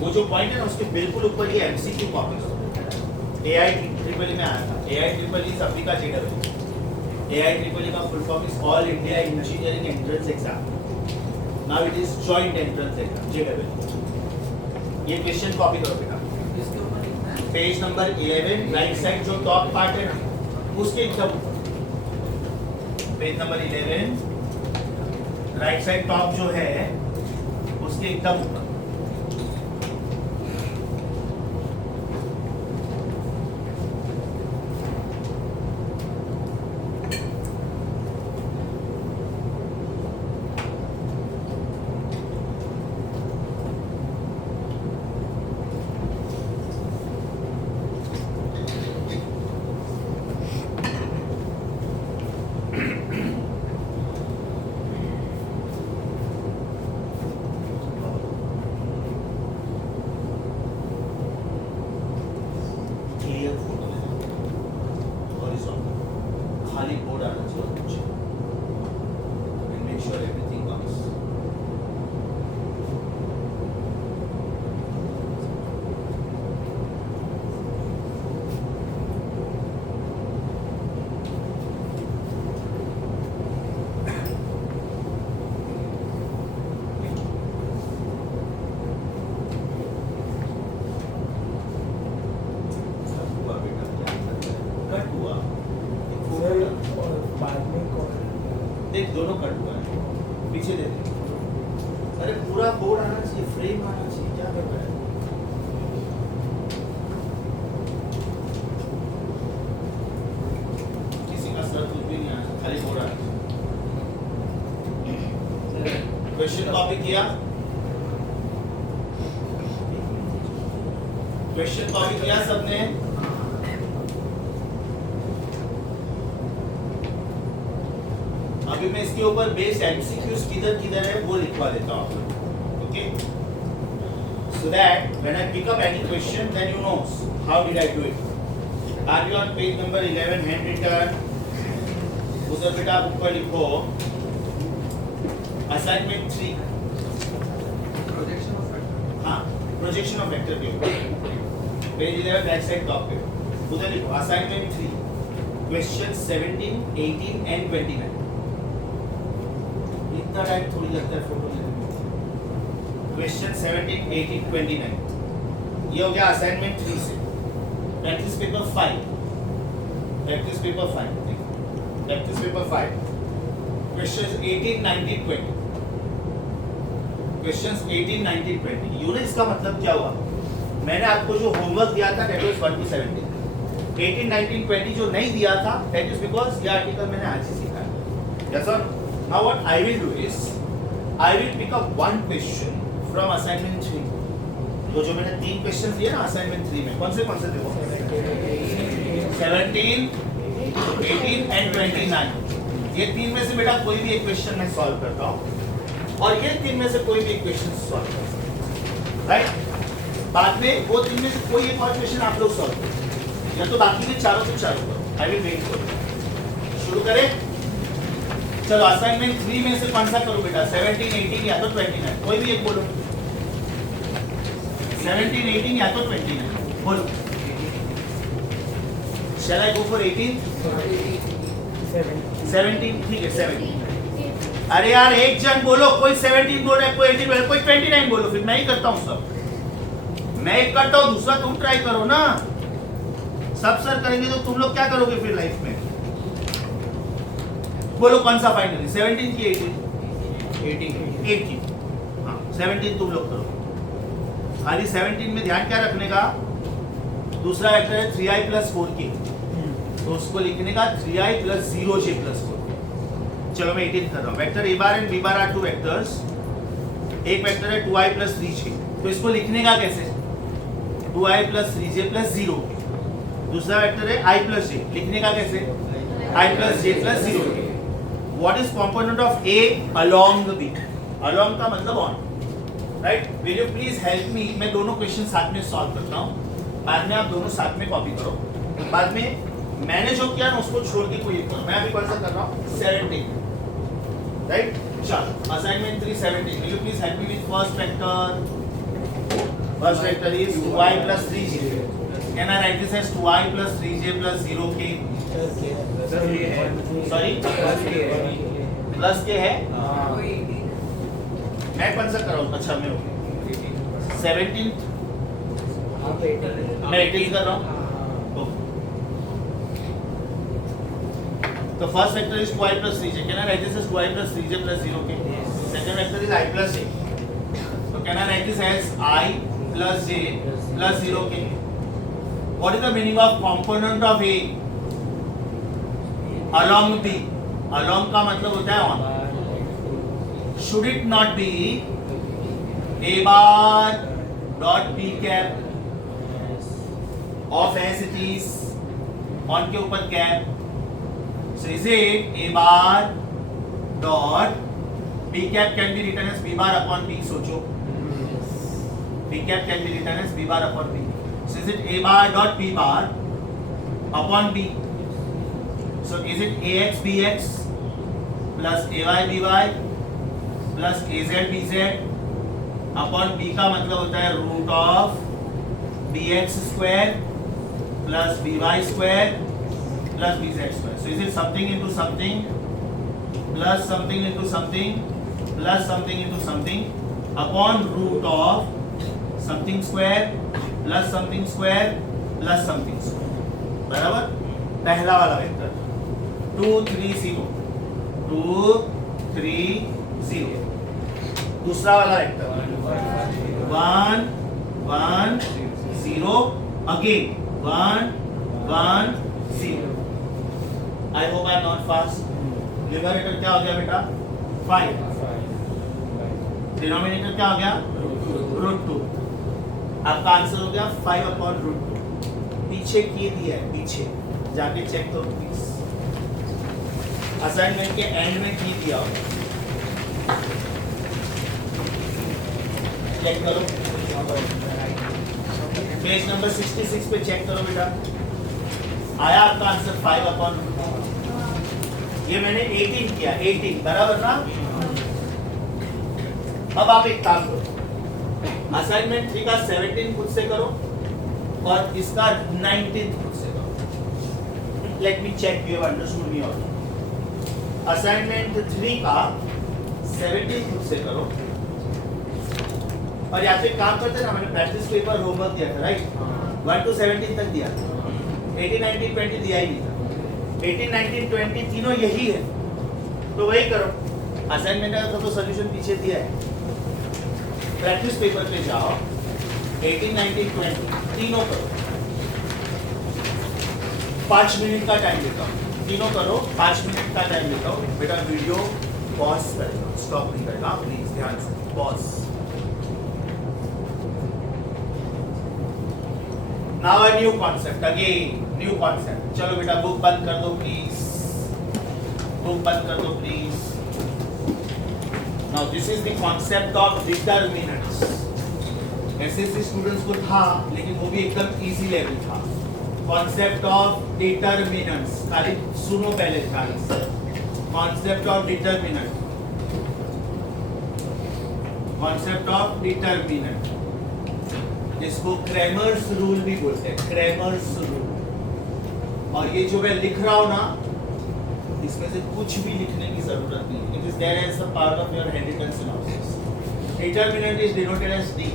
वो जो पॉइंट है ना उसके बिल्कुल ऊपर ये एमसीक्यू कॉपी करो। AIEEE में आया था। AIEEE is Africa JEE। AIEEE का full form is all India engineering entrance exam. Now it is joint entrance exam JEE। ये क्वेश्चन कॉपी करो बेटा। पेज नंबर 11 राइट साइड जो टॉप पार्ट है ना उसके एकदम page number 11 right side top जो है उसके एकदम ऊपर। खाली बोर्ड आना चाहिए and make sure everything comes. Cut हुआ सर और बाद में कॉल देख दोनों कट हुआ है पीछे देख। अरे पूरा बोर्ड आना चाहिए फ्रेम आना चाहिए क्या कर रहा है। किसी का सर कुछ भी नहीं आना चाहिए खाली बोर्ड आना चाहिए। क्वेश्चन कॉपी किया क्वेश्चन कॉपी किया सबने। अभी मैं इसके ऊपर बेस्ड एमसीक्यूज किधर किधर है वो लिखवा देता हूँ आपको। Okay so that when I pick up any question then you know how did I do it. Are you on page number 11 hand written. उधर बेटा आप ऊपर लिखो असाइनमेंट 3 प्रोजेक्शन ऑफ वेक्टर के ऊपर पेज 11 बैक साइड टॉप पे उधर लिखो असाइनमेंट 3 क्वेश्चन 17 18 एंड 29। इतना टाइम थोड़ी लगता है फोटो लेने में। क्वेश्चन 17 18 29 ये हो गया असाइनमेंट 3 से। Practice paper 5 practice paper 5 questions 18 19 20 questions 18 19 20। You know इसका मतलब क्या हुआ। मैंने आपको जो होमवर्क दिया था दैट वाज 1 to 17। 18 19 20 जो नहीं दिया था दैट इज बिकॉज़ ये आर्टिकल मैंने आज ही सीखा है। Yes sir. Now what I will do is I will pick up one question from assignment 3। तो जो मैंने 3 क्वेश्चन दिए ना असाइनमेंट 3 में कौन से देखो 17 18 एंड 29। ये 3 में से बेटा कोई भी एक क्वेश्चन मैं सॉल्व करता हूँ और ये 3 में से कोई भी एक क्वेश्चन सॉल्व करता हूँ राइट। बाद में वो 3 में से कोई एक और क्वेश्चन आप लोग सॉल्व करो या तो बाकी के चारों करो। I will wait for you. शुरू करें। चलो असाइनमेंट 3 में से कौन सा करूं बेटा 17 18 या तो 29। कोई भी एक बोलो 17 18 या तो 29 बोलो। शैल आई गो फॉर 18 17 ठीक है 17। अरे यार एक जन बोलो कोई 17 बोल रहा है कोई 18 बोल रहा है कोई 29 बोलो फिर मैं ही करता हूं सब। मैं एक करता हूं दूसरा तुम ट्राई करो ना। सब सर करेंगे तो तुम लोग क्या करोगे फिर लाइफ में। बोलो कौन सा फाइनली 17 की 18 हाँ 17 तुम लोग करो। खाली 17 में ध्यान क्या रखने का दूसरा वेक्टर है 3i + 4k तो उसको लिखने का 3i + 0j + 4k। चलो मैं 18 कर रहा हूँ। Vector a bar and b bar are 2 vectors. एक वेक्टर है 2i + 3j तो इसको लिखने का कैसे 2i + 3j + 0। दूसरा वेक्टर है i + j लिखने का कैसे i + j + 0। What is component of A along B? Along का मतलब on, right? Will you please help me? मैं दोनों क्वेश्चन साथ में सॉल्व करता हूँ। बाद में आप दोनों साथ में कॉपी करो। बाद में मैंने जो किया ना उसको छोड़ के कोई एक करो। मैं अभी कौन सा कर रहा हूँ 17, right? चलो assignment 3 17। Will you please help me with first vector? First vector is 2i plus 3j. Can I write this as 2i plus 3j plus 0k? Sorry? Plus के है? मैं कौन सा कर रहा हूँ? अच्छा मैं 17 मैं 18 कर रहा हूँ. The first vector is 2i plus 3j. Can I write this as 2i plus 3j plus 0k? Second vector is I plus j. So can I write this as I plus j plus 0k? What is the meaning of component of A along B? Along का मतलब होता है on. Should it not be A bar dot B cap of as it is on के ऊपर cap? So is it A bar dot B cap can be written as B bar upon B? सोचो. B cap can be written as B bar upon B. So is it A bar dot B bar upon B? So is it AX BX plus AY BY plus AZ BZ upon B का मतलब होता है root of BX square plus BY square plus BZ square. So is it something into something plus something into something plus something into something upon root of something square plus something square plus something square. बराबर? पहला वाला वेक्टर 2 3 0 2 3 0. दूसरा वाला vector 1 1 0 again 1 1 0. I hope I am not fast. Numerator क्या हो गया बेटा? 5. Denominator क्या हो गया? √2. आपका आंसर हो गया 5 upon √2. पीछे की दिया है, पीछे जाके चेक करो प्लीज. असाइनमेंट के एंड में की दिया होगा, चेक करो. पेज नंबर 66 पे चेक करो बेटा. आया आपका आंसर 5 upon √2. ये मैंने 18 किया, 18 बराबर ना. अब आप एक काम करो, असाइनमेंट 3 का 17 खुद से करो और इसका 19 खुद से करो. Let me check you have understood me और असाइनमेंट 3 का 17 खुद से करो और यहाँ पे काम करते ना, मैंने प्रैक्टिस पेपर होमवर्क दिया था राइट. 1 to 17 तक दिया, 18 19 20 दिया ही नहीं था. 18 19 20 तीनों यही है, तो वही करो. असाइनमेंट का तो सॉल्यूशन पीछे दिया है. प्रैक्टिस पेपर पे जाओ, 18 19 20 तीनों करो. 5 मिनट का टाइम लेता हूँ, तीनों करो. 5 मिनट का टाइम लेता हूँ बेटा. वीडियो पॉज करेगा, स्टॉप नहीं करेगा, प्लीज ध्यान से. Pause. Now a new concept, again new concept. चलो बेटा बुक बंद कर दो प्लीज, बुक बंद कर दो please. Now this is the concept of determinants. SSC students को था लेकिन वो भी एकदम इजी लेवल था. Concept of determinants, खाली सुनो पहले ध्यान से. Concept of determinant. Concept of determinant. इसको क्रेमर्स रूल भी बोलते हैं, क्रेमर्स रूल. और ये जो मैं लिख रहा हूँ ना, इसमें से कुछ भी लिखने की जरूरत नहीं. It is there as a part of your हेडिटेंस synopsis. Determinant is denoted as D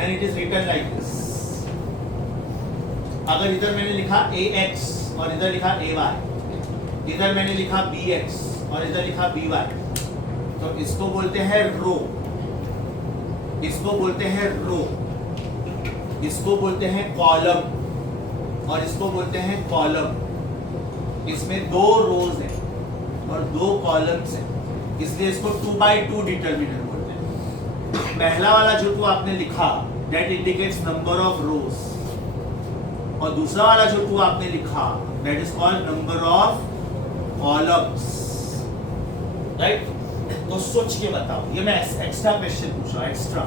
and it is written like this. अगर इधर मैंने लिखा ax और इधर लिखा ay, इधर मैंने लिखा bx और इधर लिखा by, तो इसको बोलते हैं रो, इसको बोलते हैं रो, इसको बोलते हैं कॉलम और इसको बोलते हैं कॉलम. इसमें 2 रोज हैं और 2 कॉलम्स हैं, इसलिए इसको 2x2 डिटरमिनेंट बोलते हैं. पहला वाला जो टू आपने लिखा दैट इंडिकेट्स नंबर ऑफ रोज, और दूसरा वाला जो टू आपने लिखा that is called number of columns. Right? तो सोच के बताओ, ये मैं एक्स्ट्रा क्वेश्चन पूछ रहा हूं. एक्स्ट्रा,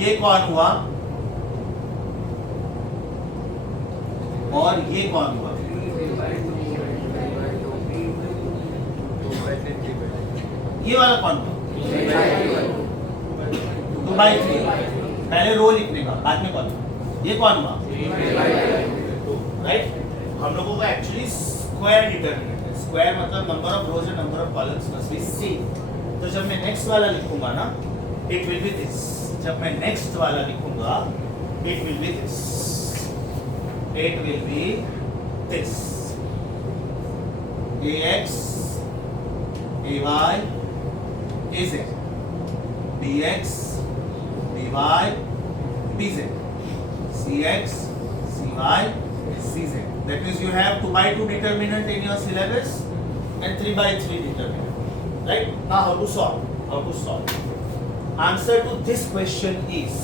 ये कौन हुआ और ये कौन हुआ? ये वाला कौन हुआ? 2/3 पहले रो लिखने का, बाद में कॉलम। ये कौन हुआ? राइट। हम लोगों को एक्चुअली स्क्वायर डिटरमिनेंट है। स्क्वायर मतलब number of rose and number of columns must be same. तो जब मैं नेक्स्ट वाला लिखूंगा ना, इट विल बी दिस। जब मैं नेक्स्ट वाला लिखूंगा, it will be this. It will be this. ax ay az bx by bz cx cy cz. That means you have 2/2 determinant in your syllabus and 3/3 determinant. Right? Now how to solve? How to solve? Answer to this question is.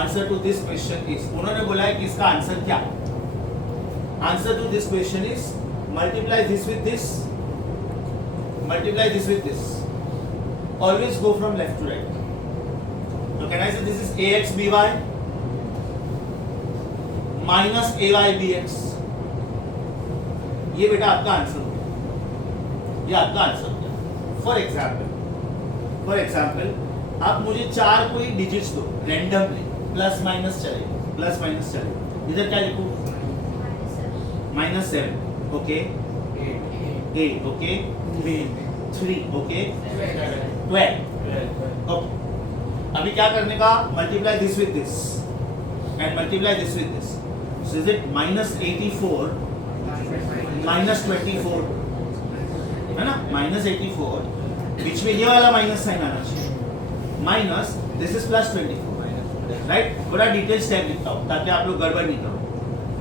Answer to this question is. उन्होंने बोला है कि इसका आंसर क्या? Answer to this question is multiply this with this. Multiply this with this. Always go from left to right. So can I say this is ax by minus ay bx. ये बेटा आपका आंसर हो गया, ये आपका आंसर हो गया। फॉर एग्जाम्पल आप मुझे 4 कोई डिजिट्स दो रैंडमली, प्लस माइनस चलेगा। इधर क्या लिखूं? -7 ओके, 8 ओके, 3 ओके, 12 ओके। अभी क्या करने का? Multiply this with this and multiply this with this. So is it -84 -24 है ना? -84 बीच में ये वाला माइनस साइन आना चाहिए। Minus this is +24 right. बड़ा डिटेल स्टेप लिखता हूँ ताकि आप लोग गड़बड़ नहीं करो।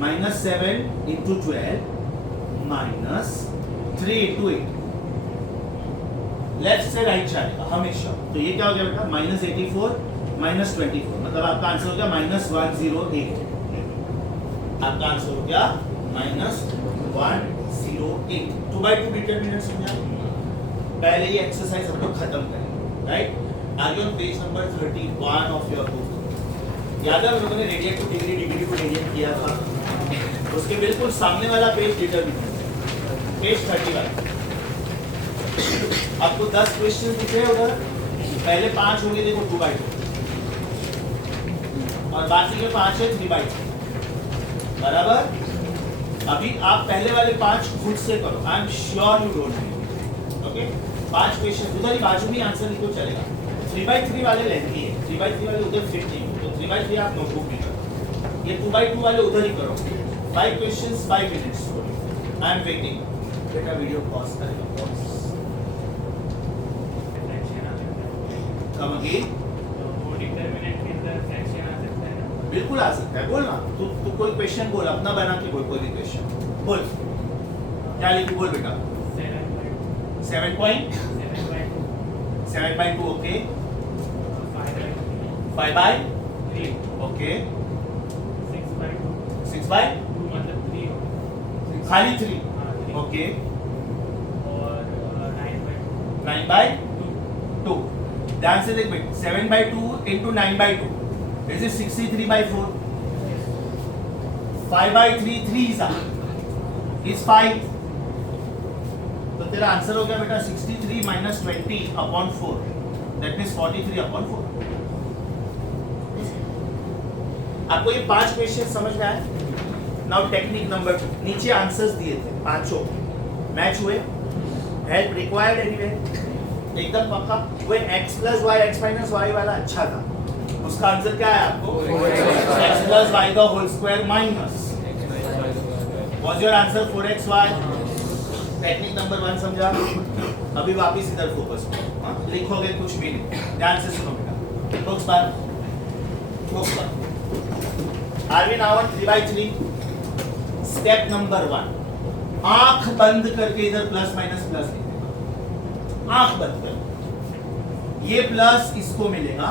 -7 × 12 -3 × 8 लेफ्ट से राइट जाएगा हमेशा। तो ये क्या हो गया बेटा? -84 -24 मतलब आपका आंसर हो गया -108। आपका आंसर हो गया -108। 2/2 डिटरमिनेंट समझा? पहले ये एक्सरसाइज हम लोग खत्म करें राइट। आगे on page number 31 of your book. याद है हम लोगों ने radian to degree, degree to radian किया था? उसके बिल्कुल सामने वाला पेज डिटरमिनेंट, पेज 31। आपको 10 क्वेश्चन दिख रहे हैं उधर। पहले 5 होंगे देखो 2/2 और बाकी के 5 है 3/3 बराबर। अभी आप पहले वाले 5 खुद से करो। I am sure you don't know. Okay 5 question उधर ही बाजू में आंसर लिखो चलेगा। 3/3 वाले लेंथी है, 3/3 वाले उधर फिट नहीं हो, तो 3/3 आप नोटबुक में करो। ये 2/2 वाले उधर ही करो। 5 questions 5 minutes. I am waiting. बेटा वीडियो पॉज करेगा, पॉज। Come again. वो डिटरमिनेंट के अंदर फ्रैक्शन आ सकता है ना? बिल्कुल आ सकता है। बोल ना तू कोई क्वेश्चन बोल, अपना बना के बोल। कोई भी क्वेश्चन बोल। क्या लिखूं? बोल बेटा। 7.2 7/2 ओके। 5/3 ओके। 6/2 मतलब 3 खाली 3 हाँ, ओके। और 9/2 9/2 ध्यान से देख बेटा। 7/2 × 9/2 दिस इज 63/4। 5/3 3 is 5। तो तेरा आंसर हो गया बेटा 63 - 20/4 दैट मींस 43/4। आपको ये 5 क्वेश्चन समझ में आए? Now technique number 2। नीचे आंसर्स दिए थे पांचों, मैच हुए? Help required anyway? एकदम पक्का? वो x + y x - y वाला अच्छा था। उसका आंसर क्या है आपको? x + y the whole square minus was your answer 4xy। Technique number 1 समझा? अभी वापस इधर फोकस करो। हाँ? लिखोगे कुछ भी नहीं, ध्यान से सुनो बेटा। बुक्स पर are we now on 3/3। Step number 1 आंख बंद करके इधर प्लस माइनस प्लस लिखेगा। आंख बंद कर। ये प्लस इसको मिलेगा,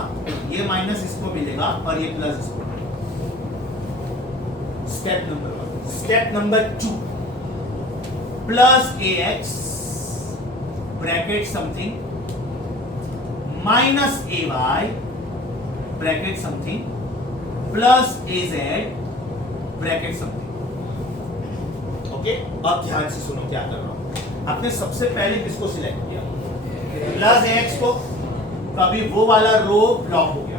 ये माइनस इसको मिलेगा और ये प्लस इसको मिलेगा। Step number 1। Step number 2 +ax bracket something -ay bracket something +az bracket something. Okay अब ध्यान से सुनो क्या कर रहा हूं। आपने सबसे पहले किसको सिलेक्ट किया? +ax को। तो अभी वो वाला रो ब्लॉक हो गया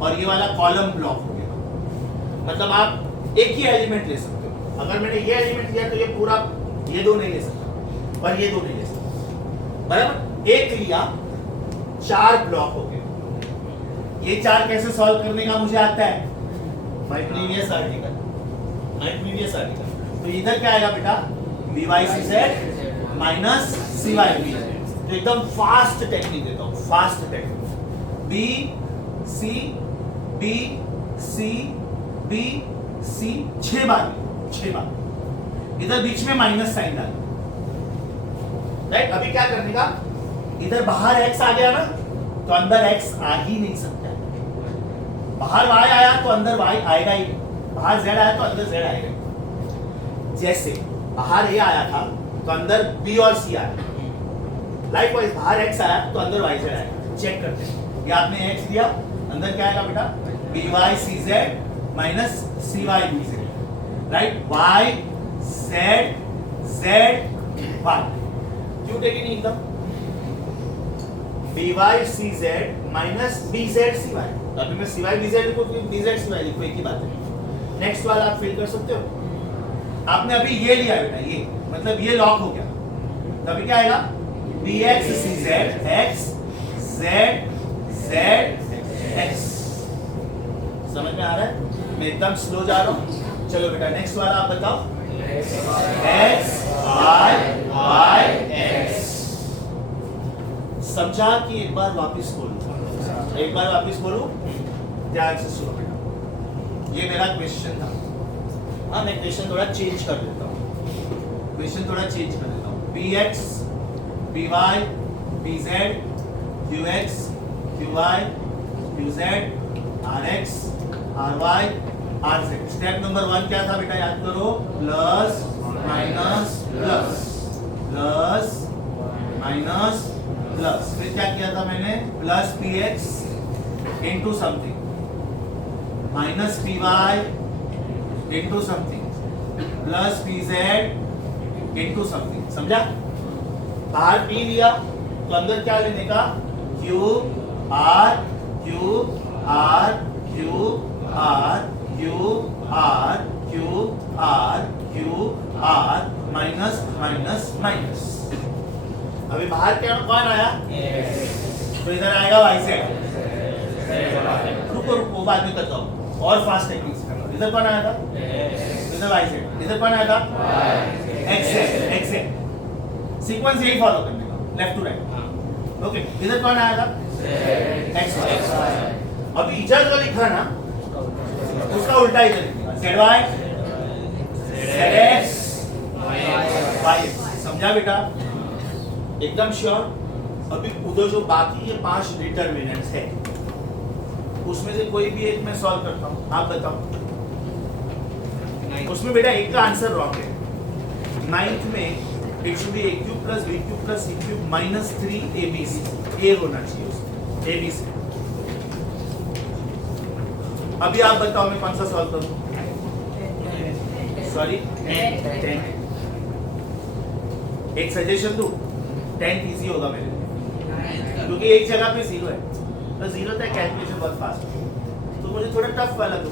और ये वाला कॉलम ब्लॉक हो गया। मतलब आप एक ही एलिमेंट ले सकते हो। अगर मैंने ये एलिमेंट लिया तो ये पूरा, ये दो नहीं ले सकता और ये दो नहीं ले सकता, बराबर। एक लिया, 4 ब्लॉक हो गए। ये 4 कैसे सॉल्व करने का मुझे आता है, माय प्रीवियस आर्टिकल। तो इधर क्या आएगा बेटा, by/cz माइनस cy/bz। तो एकदम फास्ट टेक्निक देता हूँ, fast technique. b c b c b c 6 बार, इधर बीच में माइनस साइन डाल, राइट। अभी क्या करने का, इधर बाहर x आ गया ना, तो अंदर x आ ही नहीं सकता है। बाहर y आया तो अंदर y आएगा ही नहीं, बाहर z आया तो अंदर z आएगा। जैसे बाहर a आया था तो अंदर b और c आया, लाइकवाइज बाहर x आया तो अंदर y z आएगा। चेक करते हैं, ये आपने x दिया, अंदर क्या आएगा बेटा, by/cz minus cy/bz, right. y z z y, क्यों टेकिंग एकदम, by/cz माइनस bz/cy। अभी मैं cy/bz लिखूं कि bz/cy लिखूं, एक ही बात है। नेक्स्ट वाला आप फिल कर सकते हो। आपने अभी ये लिया बेटा, ये मतलब ये लॉक हो गया, तो अभी क्या आएगा, bx/cz x z z x। समझ में आ रहा है, मैं एकदम स्लो जा रहा हूँ। चलो बेटा नेक्स्ट वाला आप बताओ, x y y x। समझा कि एक बार वापस बोलूं, एक बार वापस बोलूं, ध्यान से सुनो बेटा। ये मेरा क्वेश्चन था, हाँ मैं क्वेश्चन थोड़ा चेंज कर देता हूँ, bx by bz qx qy qz rx ry rz। Step number 1 क्या था बेटा, याद करो, plus minus plus, plus minus plus. फिर क्या किया था मैंने, plus px into something minus py into something plus pz into something. समझा, बाहर p लिया तो अंदर क्या लेने का, q r q r q r q r q r q r minus minus minus. अभी बाहर क्या कौन आया, तो इधर आएगा yz। रुको रुको, बाद में करता हूँ और फास्ट टेक्निक से। इधर कौन आया था, इधर yz। इधर कौन आया था, xz। सीक्वेंस यही फॉलो करने का, लेफ्ट टू राइट। ओके, इधर कौन आया था, xy। अभी इधर जो लिखा ना, उसका उल्टा इधर लिखा, zx yx। समझा बेटा, एकदम श्योर। अभी उधर जो बाकी ये 5 डिटरमिनेंट्स है, उसमें से कोई भी एक मैं सॉल्व करता हूँ, आप बताओ। उसमें बेटा एक का आंसर रॉन्ग है। 9th में it should be a cube plus b cube plus c cube minus 3abc, ये होना चाहिए उसमें, abc। अभी आप बताओ मैं कौन सा सॉल्व करूँ, सॉरी 10। एक सजेशन दूं, 10 इजी होगा मेरे लिए, क्योंकि एक जगह पे 0 है, तो 0 तक कैलकुलेशन बहुत फास्ट है, तो मुझे थोड़ा टफ वाला दो।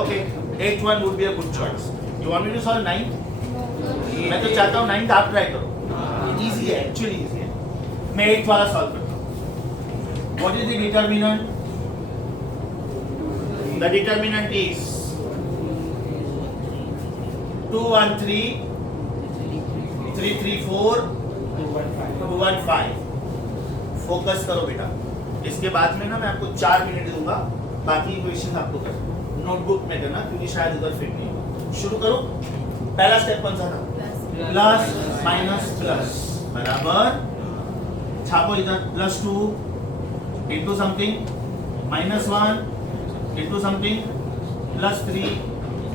Okay, 8th one would be a good choice. You want me to solve 9? मैं तो चाहता हूँ 9th आप ट्राई करो, इजी है, एक्चुअली इजी है। मैं 8th वाला सॉल्व करता हूँ। What is the determinant? The determinant is 2 1 3 3 3 4 2 1 5। Focus करो बेटा, इसके बाद में ना मैं आपको 4 मिनट दूंगा, बाकी क्वेश्चन आपको करना नोटबुक में करना, क्योंकि शायद उधर फिट नहीं होगा। शुरू करो। पहला स्टेप कौन सा था, प्लस माइनस प्लस, बराबर छापो इधर, +2 into something minus 1 into something +3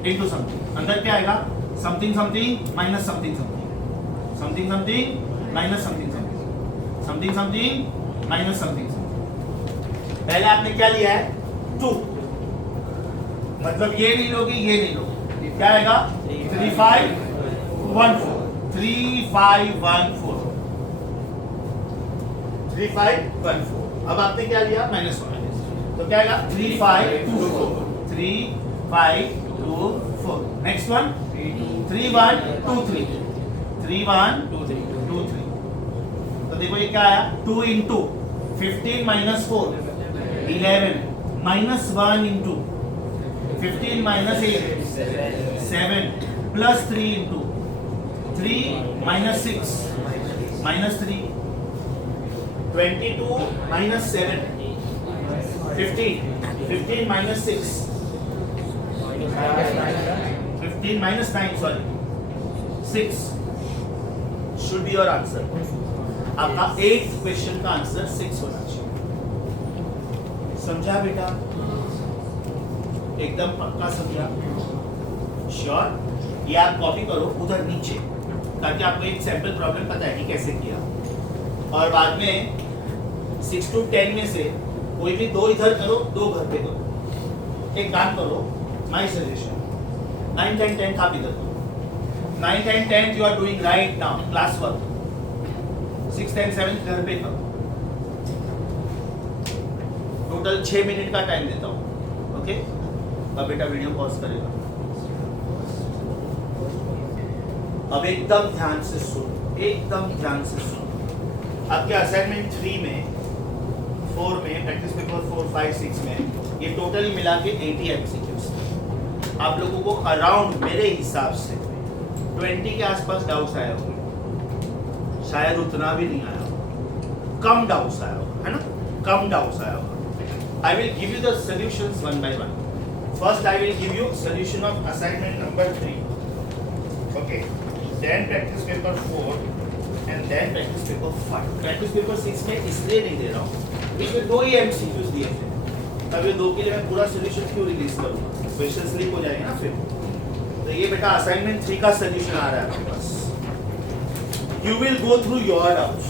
into something. अंदर क्या आएगा, something something minus something something, something something minus something something, something something minus something something. पहले आपने क्या लिया है, 2, मतलब ये नहीं लोगे, ये नहीं लोगे, क्या आएगा 3 5 1 4, 3514 3514। अब आपने क्या लिया -1, तो क्या आएगा 3524 3524। Next one 3123 3123। तो देखो ये क्या आया 2 into 15 minus 4 11 minus 1 into 15 minus 8 7 plus 3 into 3 minus 6 minus 3 22 minus 7 15 minus 6 15 minus 9 sorry 6 should be your answer। आपका 8th क्वेश्चन का आंसर 6 होना चाहिए। समझा बेटा? एकदम पक्का समझा? श्योर? ये आप कॉपी करो उधर नीचे, ताकि आपको एक सैंपल प्रॉब्लम पता है कि कैसे किया। और बाद में 6 to 10 में से कोई भी 2 इधर करो, 2 घर पे करो। एक काम करो, माय सजेशन 9, 10, 10 आप इधर करो। 9, 10, 10 you are doing right now class work. 6, 10, 7 घर पे करो। टोटल 6 मिनट का टाइम देता हूँ। ओके, अब बेटा वीडियो पॉज करेगा। अब एकदम ध्यान से सुनो, एकदम ध्यान से सुनो। आपके असाइनमेंट 3 में 4 में प्रैक्टिस पेपर 4, 5, 6 में ये टोटल मिला के 80 एमसीक्यूज। आप लोगों को अराउंड मेरे हिसाब से 20 के आसपास डाउट्स आए होंगे, शायद उतना भी नहीं आया होगा, कम डाउट्स आया होगा, है ना? कम डाउट्स आया होगा। I will give you the solutions one by one. First I will give you solution of assignment number 3, okay, then practice paper 4 and then practice paper 5। Practice paper 6 में इसलिए नहीं दे रहा हूँ, इसमें 2 ही एमसीक्यूज दिए थे, तब ये 2 के लिए मैं पूरा सॉल्यूशन क्यों रिलीज करूँगा? क्वेश्चन स्लिप हो जाएंगे ना फिर। तो ये बेटा असाइनमेंट 3 का सॉल्यूशन आ रहा है आपके पास। You will go through your doubts,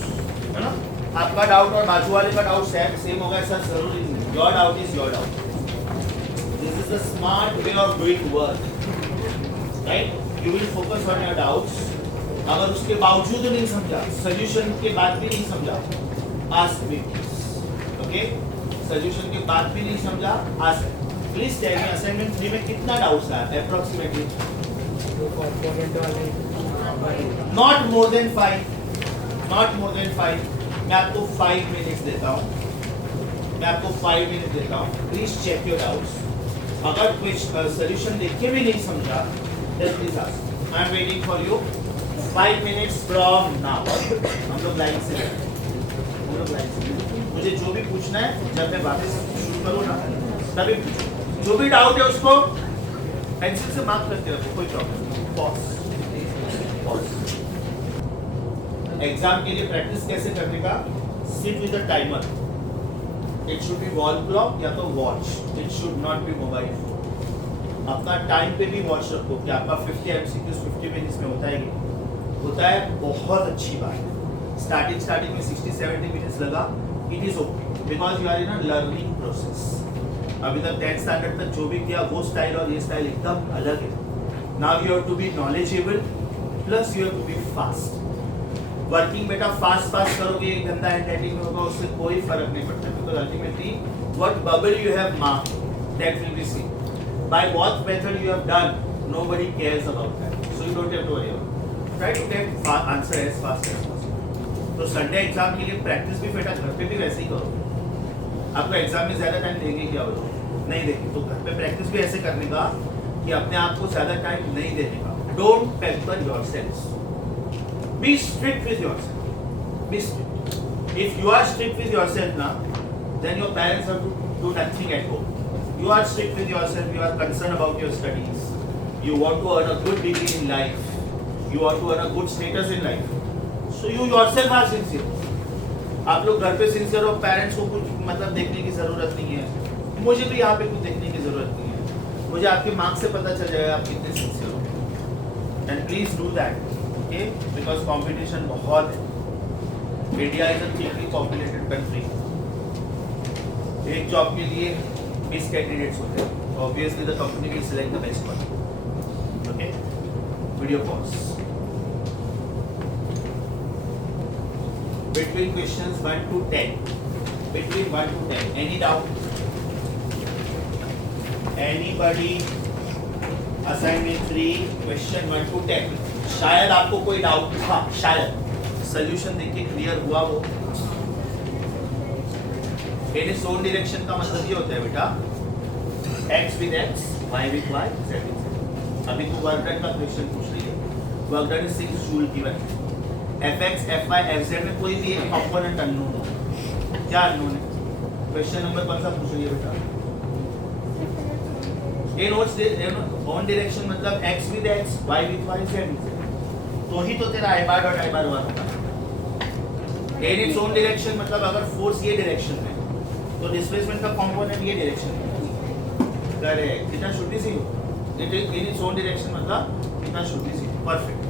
है ना? आपका डाउट और बाजू वाले का डाउट सेम होगा ऐसा जरूरी नहीं। Your doubt is your doubt. This is the smart way of doing work, right? You will focus on your doubts. अगर उसके बावजूद नहीं समझा, सॉल्यूशन के बाद भी नहीं समझा, ask me please. Okay, solution के बाद भी नहीं समझा, ask please. Tell me assignment 3 में कितना डाउट्स आया approximately? Not more than 5, not more than 5। मैं आपको 5 मिनट्स देता हूँ, मैं आपको 5 मिनट देता हूँ। Please check your doubts. अगर कोई सॉल्यूशन देख के भी नहीं समझा, then please ask. I am waiting for you 5 minutes from now. हम लोग लाइन से, हम लोग लाइन से। मुझे जो भी पूछना है जब मैं वापस शुरू करूँ ना, तभी पूछो। जो भी डाउट है उसको पेंसिल से मार्क करके रखो, कोई प्रॉब्लम नहीं। पॉज। एग्जाम के लिए प्रैक्टिस कैसे करने का? Sit with a timer. It should be wall clock या तो watch, it should not be mobile phone. अपना टाइम पे भी वॉच रखो कि आपका 50 एमसीक्यूज 50 मिनट्स में होता है कि होता है। बहुत अच्छी बात है। स्टार्टिंग में 60-70 मिनट्स लगा, it is okay, because you are in a learning process. अभी तक 10th स्टैंडर्ड तक जो भी किया वो स्टाइल और ये स्टाइल एकदम अलग है। Now you have to be knowledgeable plus you have to be fast. Working बेटा फास्ट करोगे, गंदा हैंडराइटिंग में होगा, उससे कोई फर्क नहीं पड़ता, because ultimately what bubble you have marked that will be seen. By what method you have done, nobody cares about that, so you don't have to worry about it. Try to get answer as fast as possible. तो संडे एग्जाम के लिए प्रैक्टिस भी बेटा घर पे भी वैसे ही करो। आपको एग्जाम में ज्यादा टाइम देंगे क्या वो लोग? नहीं देंगे। तो घर पे प्रैक्टिस भी ऐसे करने का कि अपने आप को ज्यादा टाइम नहीं देने का। Don't pamper yourself, be strict with yourself, be strict. If you are strict with yourself ना, then your parents have to do nothing at home. You are strict with yourself, you are concerned about your studies, you want to earn a good degree in life, you want to earn a good status in life, so you yourself are sincere. आप लोग घर पे सिंसियर हो, पेरेंट्स को कुछ मतलब देखने की जरूरत नहीं है, मुझे भी यहाँ पे कुछ देखने की जरूरत नहीं है। मुझे आपके मार्क्स से पता चल जाएगा आप कितने सिंसियर हो। And please do that, okay, because competition बहुत है। India is a thickly populated country. एक जॉब के लिए 20 कैंडिडेट्स होते हैं, obviously the company will select the best one. Okay, video pause. between questions 1 to 10. Between 1 to 10. Any doubt? Anybody? Assignment 3, question 1 to 10. शायद आपको कोई डाउट था, शायद सोल्यूशन देख के क्लियर हुआ वो। इन इट्स ओन डायरेक्शन का मतलब ये होता है बेटा x with x, y with y, z with z। अभी तो वर्क डन का क्वेश्चन पूछ रही है। Work done is 6 joule given. fx, fy, fz में कोई भी एक कंपोनेंट अननोन हो। क्या अननोन है? क्वेश्चन नंबर कौन सा पूछ रही है बेटा? इन ओन डायरेक्शन मतलब x with x, y with y, z with z। तो ही तो तेरा i बार डॉट i बार 1 होगा। इन इट्स ओन डायरेक्शन मतलब अगर फोर्स ये डायरेक्शन में तो डिस्प्लेसमेंट का कंपोनेंट ये डायरेक्शन में। करेक्ट, कितना should be zero. It is in its own direction मतलब कितना should be zero. Perfect.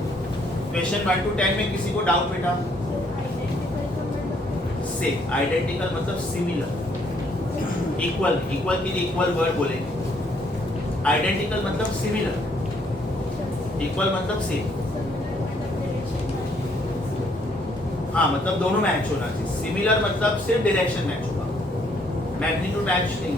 Question 1 to 10 में किसी को डाउट बेटा? से आइडेंटिकल मतलब सिमिलर। इक्वल, इक्वल के लिए इक्वल वर्ड बोलेंगे। आइडेंटिकल मतलब सिमिलर, इक्वल मतलब सेम। हाँ, मतलब दोनों मैच होना चाहिए। सिमिलर मतलब सिर्फ डायरेक्शन मैच होगा, मैग्नीट्यूड मैच नहीं।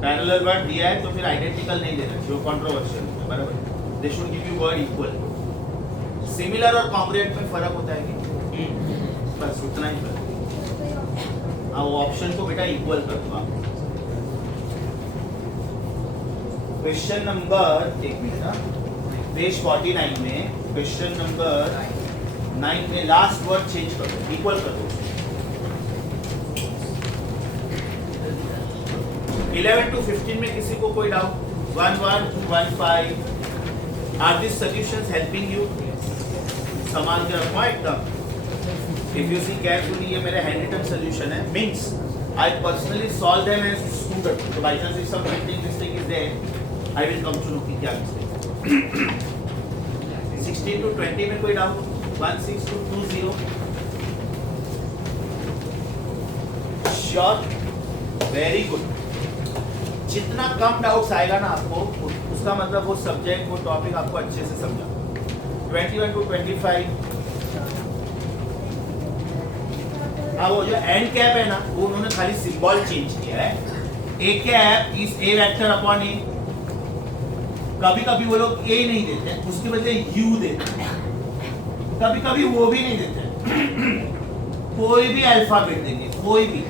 पैरेलल वर्ड दिया है तो फिर आइडेंटिकल नहीं देना चाहिए, वो कंट्रोवर्शियल है। बराबर, they should give you word equal. Similar और कॉन्ग्रुएंट में फर्क होता है कि बस उतना ही फर्क। हाँ, वो ऑप्शन को बेटा इक्वल कर दो आप। क्वेश्चन नंबर एक मिनट, पेज 49 में क्वेश्चन नंबर 9 में लास्ट वर्ड चेंज कर दो, इक्वल कर दो। 11 to 15 में किसी को कोई doubt? 1 1 2 1 5। Are this solutions helping you? संभाल के रखो एकदम। इफ यू सी केयरफुली, ये मेरे हैंड रिटन सॉल्यूशन है, means I personally solve them as student. तो by chance if some printing mistake is there, I will come to know कि क्या मिस्टेक। 16 to 20 में कोई doubt? 1 6 to 2 0। Sure, very good. जितना कम डाउट्स आएगा ना आपको, उसका मतलब वो सब्जेक्ट, वो टॉपिक आपको अच्छे से समझा। 21 to 25। अब वो जो एंड कैप है ना, वो उन्होंने खाली सिंबल चेंज किया है। A cap is a vector upon a. कभी कभी वो लोग ए नहीं देते, उसके बदले यू देते हैं। कभी कभी वो भी नहीं देते, कोई भी अल्फाबेट देंगे, कोई भी।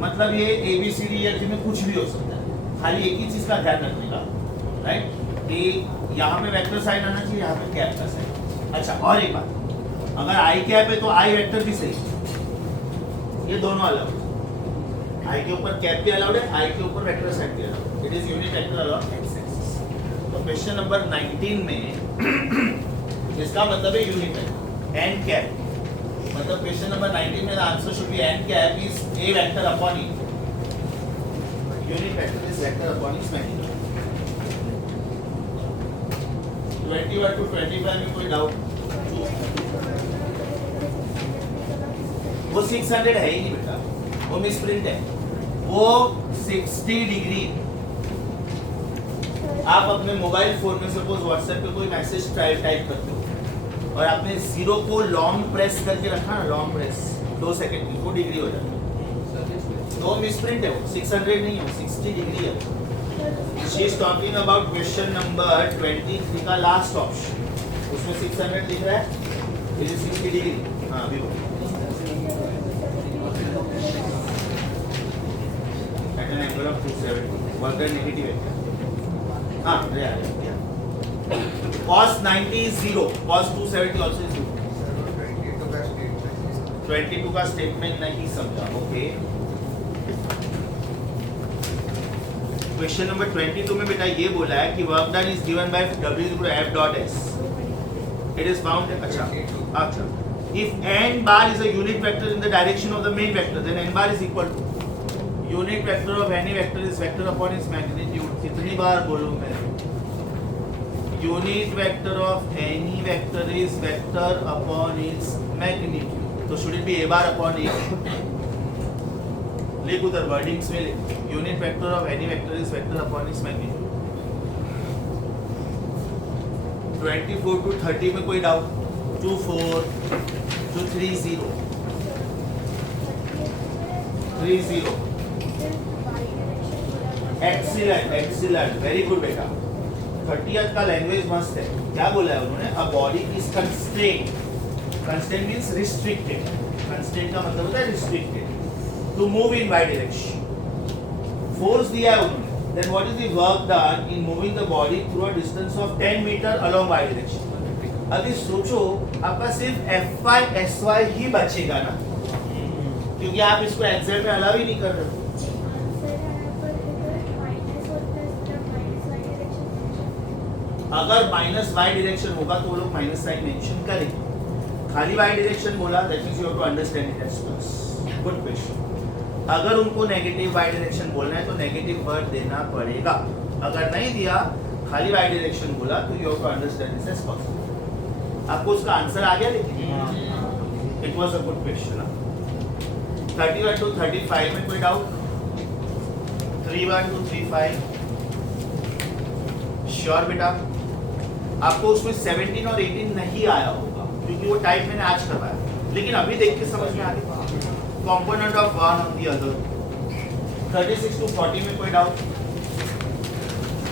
मतलब ये ए बी सी डी या में कुछ भी हो सकता है, खाली एक ही चीज का ध्यान रखने का, राइट? ए यहाँ पे वेक्टर साइन आना चाहिए, यहाँ पे कैप का साइन। अच्छा, और एक बात, अगर आई कैप है तो आई वेक्टर भी सही। ये दोनों अलग, आई के ऊपर कैप भी अलाउड है, आई के ऊपर वेक्टर साइन भी allowed. It is unit vector along x axis. तो क्वेश्चन नंबर 19 में इसका मतलब है यूनिट वेक्टर एंड कैप। मतलब क्वेश्चन नंबर 19 में answer should be and cap is a vector upon E. Unit vector is vector upon its magnitude. 21 to 25 में कोई डाउट? वो 600 है ही नहीं बेटा, वो मिसप्रिंट है। वो 60 डिग्री। आप अपने मोबाइल फोन में सपोज व्हाट्सएप पे कोई मैसेज टाइप करते हो और आपने जीरो को लॉन्ग प्रेस करके रखा ना, लॉन्ग प्रेस 2 सेकंड की, वो डिग्री हो जाता है। तो मिसप्रिंट है वो, 600 नहीं है, 60 डिग्री है। She is talking about question number 23 का लास्ट ऑप्शन, उसमें 600 दिख रहा है, इट इज 60 डिग्री। हाँ, अभी बोलो। At an angle of 270, work done negative है। हाँ, cos 90 is 0, cos 270 also is 0। 22 का स्टेटमेंट नहीं समझा, ओके। क्वेश्चन नंबर 22 में बेटा ये बोला है कि work done is given by W/F.S। It is bound, अच्छा, if n bar is a unit vector in the direction of the main vector, then n bar is equal to unit vector of any vector is vector upon its magnitude। कितनी बार बोलूं मैं? Unit vector of any vector is vector upon its magnitude. तो should it be a bar upon a? लिख उधर वर्डिंग्स में लिख, unit vector of any vector is vector upon its magnitude. 24 to 30 में कोई doubt? 24 to 30 30 excellent very good बेटा। 30th का लैंग्वेज मस्त है। क्या बोला है उन्होंने? A body is constraint. Constraint means restricted. Constraint का मतलब होता है restricted to move in Y direction. Force दिया है उन्होंने। Then what is the work done in moving the body through a distance of 10 metre along Y direction. अभी सोचो आपका सिर्फ Fy Sy ही बचेगा ना, क्योंकि आप इसको एक्सेल में अलाउ ही नहीं कर रहे हो। अगर माइनस वाई डायरेक्शन होगा तो वो लोग माइनस साइन मेंशन करेंगे। खाली वाई डायरेक्शन बोला, that means you have to understand it as plus. Good question. अगर उनको नेगेटिव वाई डायरेक्शन बोलना है तो नेगेटिव वर्ड देना पड़ेगा। अगर नहीं दिया, खाली वाई डायरेक्शन बोला, तो you have to understand this as possible. आपको उसका आंसर आ गया? लेकिन it was a good question. 31 to 35 में कोई डाउट? 31 to 35 श्योर बेटा? आपको उसमें 17 और 18 नहीं आया होगा क्योंकि वो टाइप मैंने आज करवाया, लेकिन अभी देख के समझ में आ गया। Component of one on the other. 36 to 40 में कोई डाउट?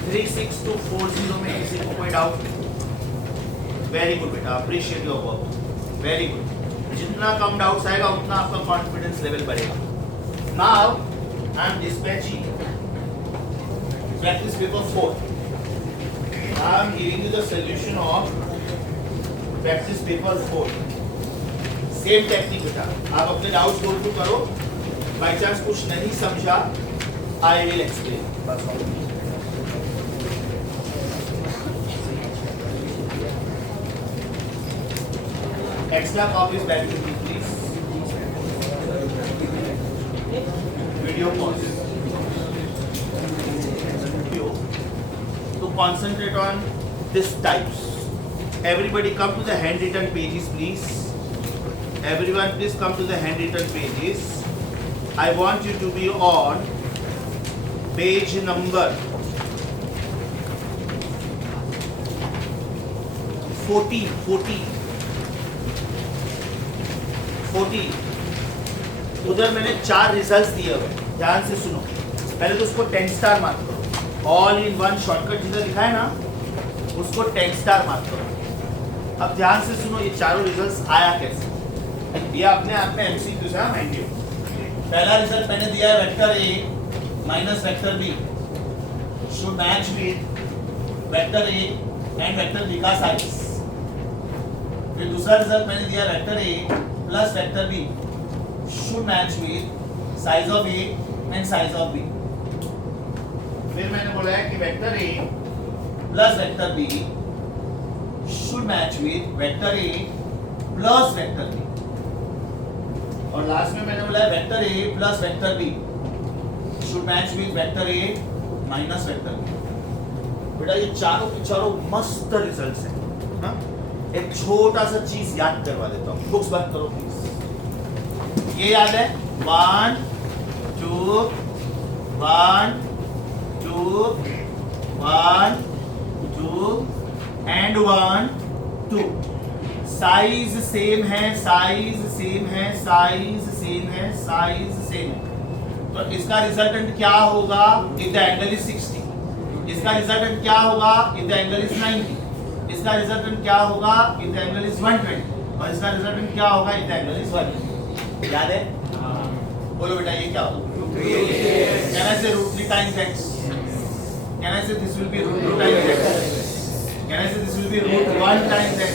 36 to 40 में किसी को कोई डाउट? वेरी गुड बेटा, appreciate your work, very good. जितना कम डाउट्स आएगा उतना आपका कॉन्फिडेंस लेवल बढ़ेगा। Now I am dispatching practice paper 4। I am giving you the solution of practice paper 4. Same technique बेटा। आप अपने डाउट्स गो थ्रू करो। बाई चांस कुछ नहीं समझा, आई विल एक्सप्लेन। बस extra copies back to me please. Video pause. Concentrate on this types. Everybody come to the handwritten pages please. Everyone please come to the handwritten pages. I want you to be on page number 14. उधर मैंने 4 रिजल्ट्स दिए हुए, ध्यान से सुनो। पहले तो उसको 10 स्टार मार्क करो। ऑल इन वन शॉर्टकट जिधर लिखा है ना, उसको 10 स्टार मार्क करो। अब ध्यान से सुनो, ये चारों रिजल्ट्स आया कैसे? ये अपने आप में एमसीक्यू से माइंड यू। पहला रिजल्ट मैंने दिया है vector A minus vector B should match with vector A and vector B का साइज। फिर दूसरा रिजल्ट मैंने दिया vector A plus vector B should match with size of A and size of B. फिर मैंने बोला है कि vector A plus vector B should match with vector A plus vector B. और लास्ट में मैंने बोला है vector A plus vector B should match with vector A minus vector B. बेटा ये चारों के चारों मस्त रिजल्ट्स हैं। हाँ? एक छोटा सा चीज याद करवा देता हूँ, बुक्स बंद करो प्लीज। ये याद है 1 2 1 2 1 2 एंड 1 2। साइज सेम है, साइज सेम है, साइज सेम है, साइज सेम है। तो इसका रिजल्टेंट क्या होगा? If the angle is 60। इसका रिजल्टेंट क्या होगा? If the angle is 90। इसका रिजल्टेंट क्या होगा? If the angle is 120। और इसका रिजल्टेंट क्या होगा? If the angle is 1। याद है? बोलो बेटा ये क्या होगा? Can I say root 3 times x? Can I say this will be root 2 times x? Can I say this will be root 1 times x?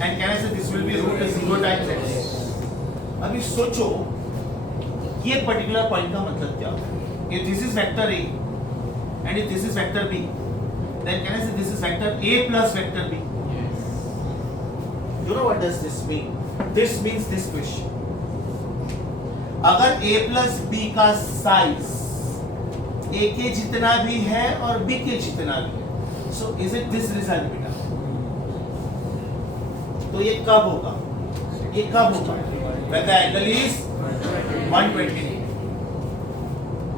And can I say this will be root 0 times x? अभी सोचो ये पर्टिकुलर पॉइंट का मतलब क्या होगा? If this is vector a and if this is vector b, then can I say this is vector a plus vector b? Yes. You know what does this mean? This means this question. अगर a प्लस b का साइज a के जितना भी है और b के जितना भी है, so is it this result बेटा? तो ये कब होगा? ये कब होगा? When the angle is 120.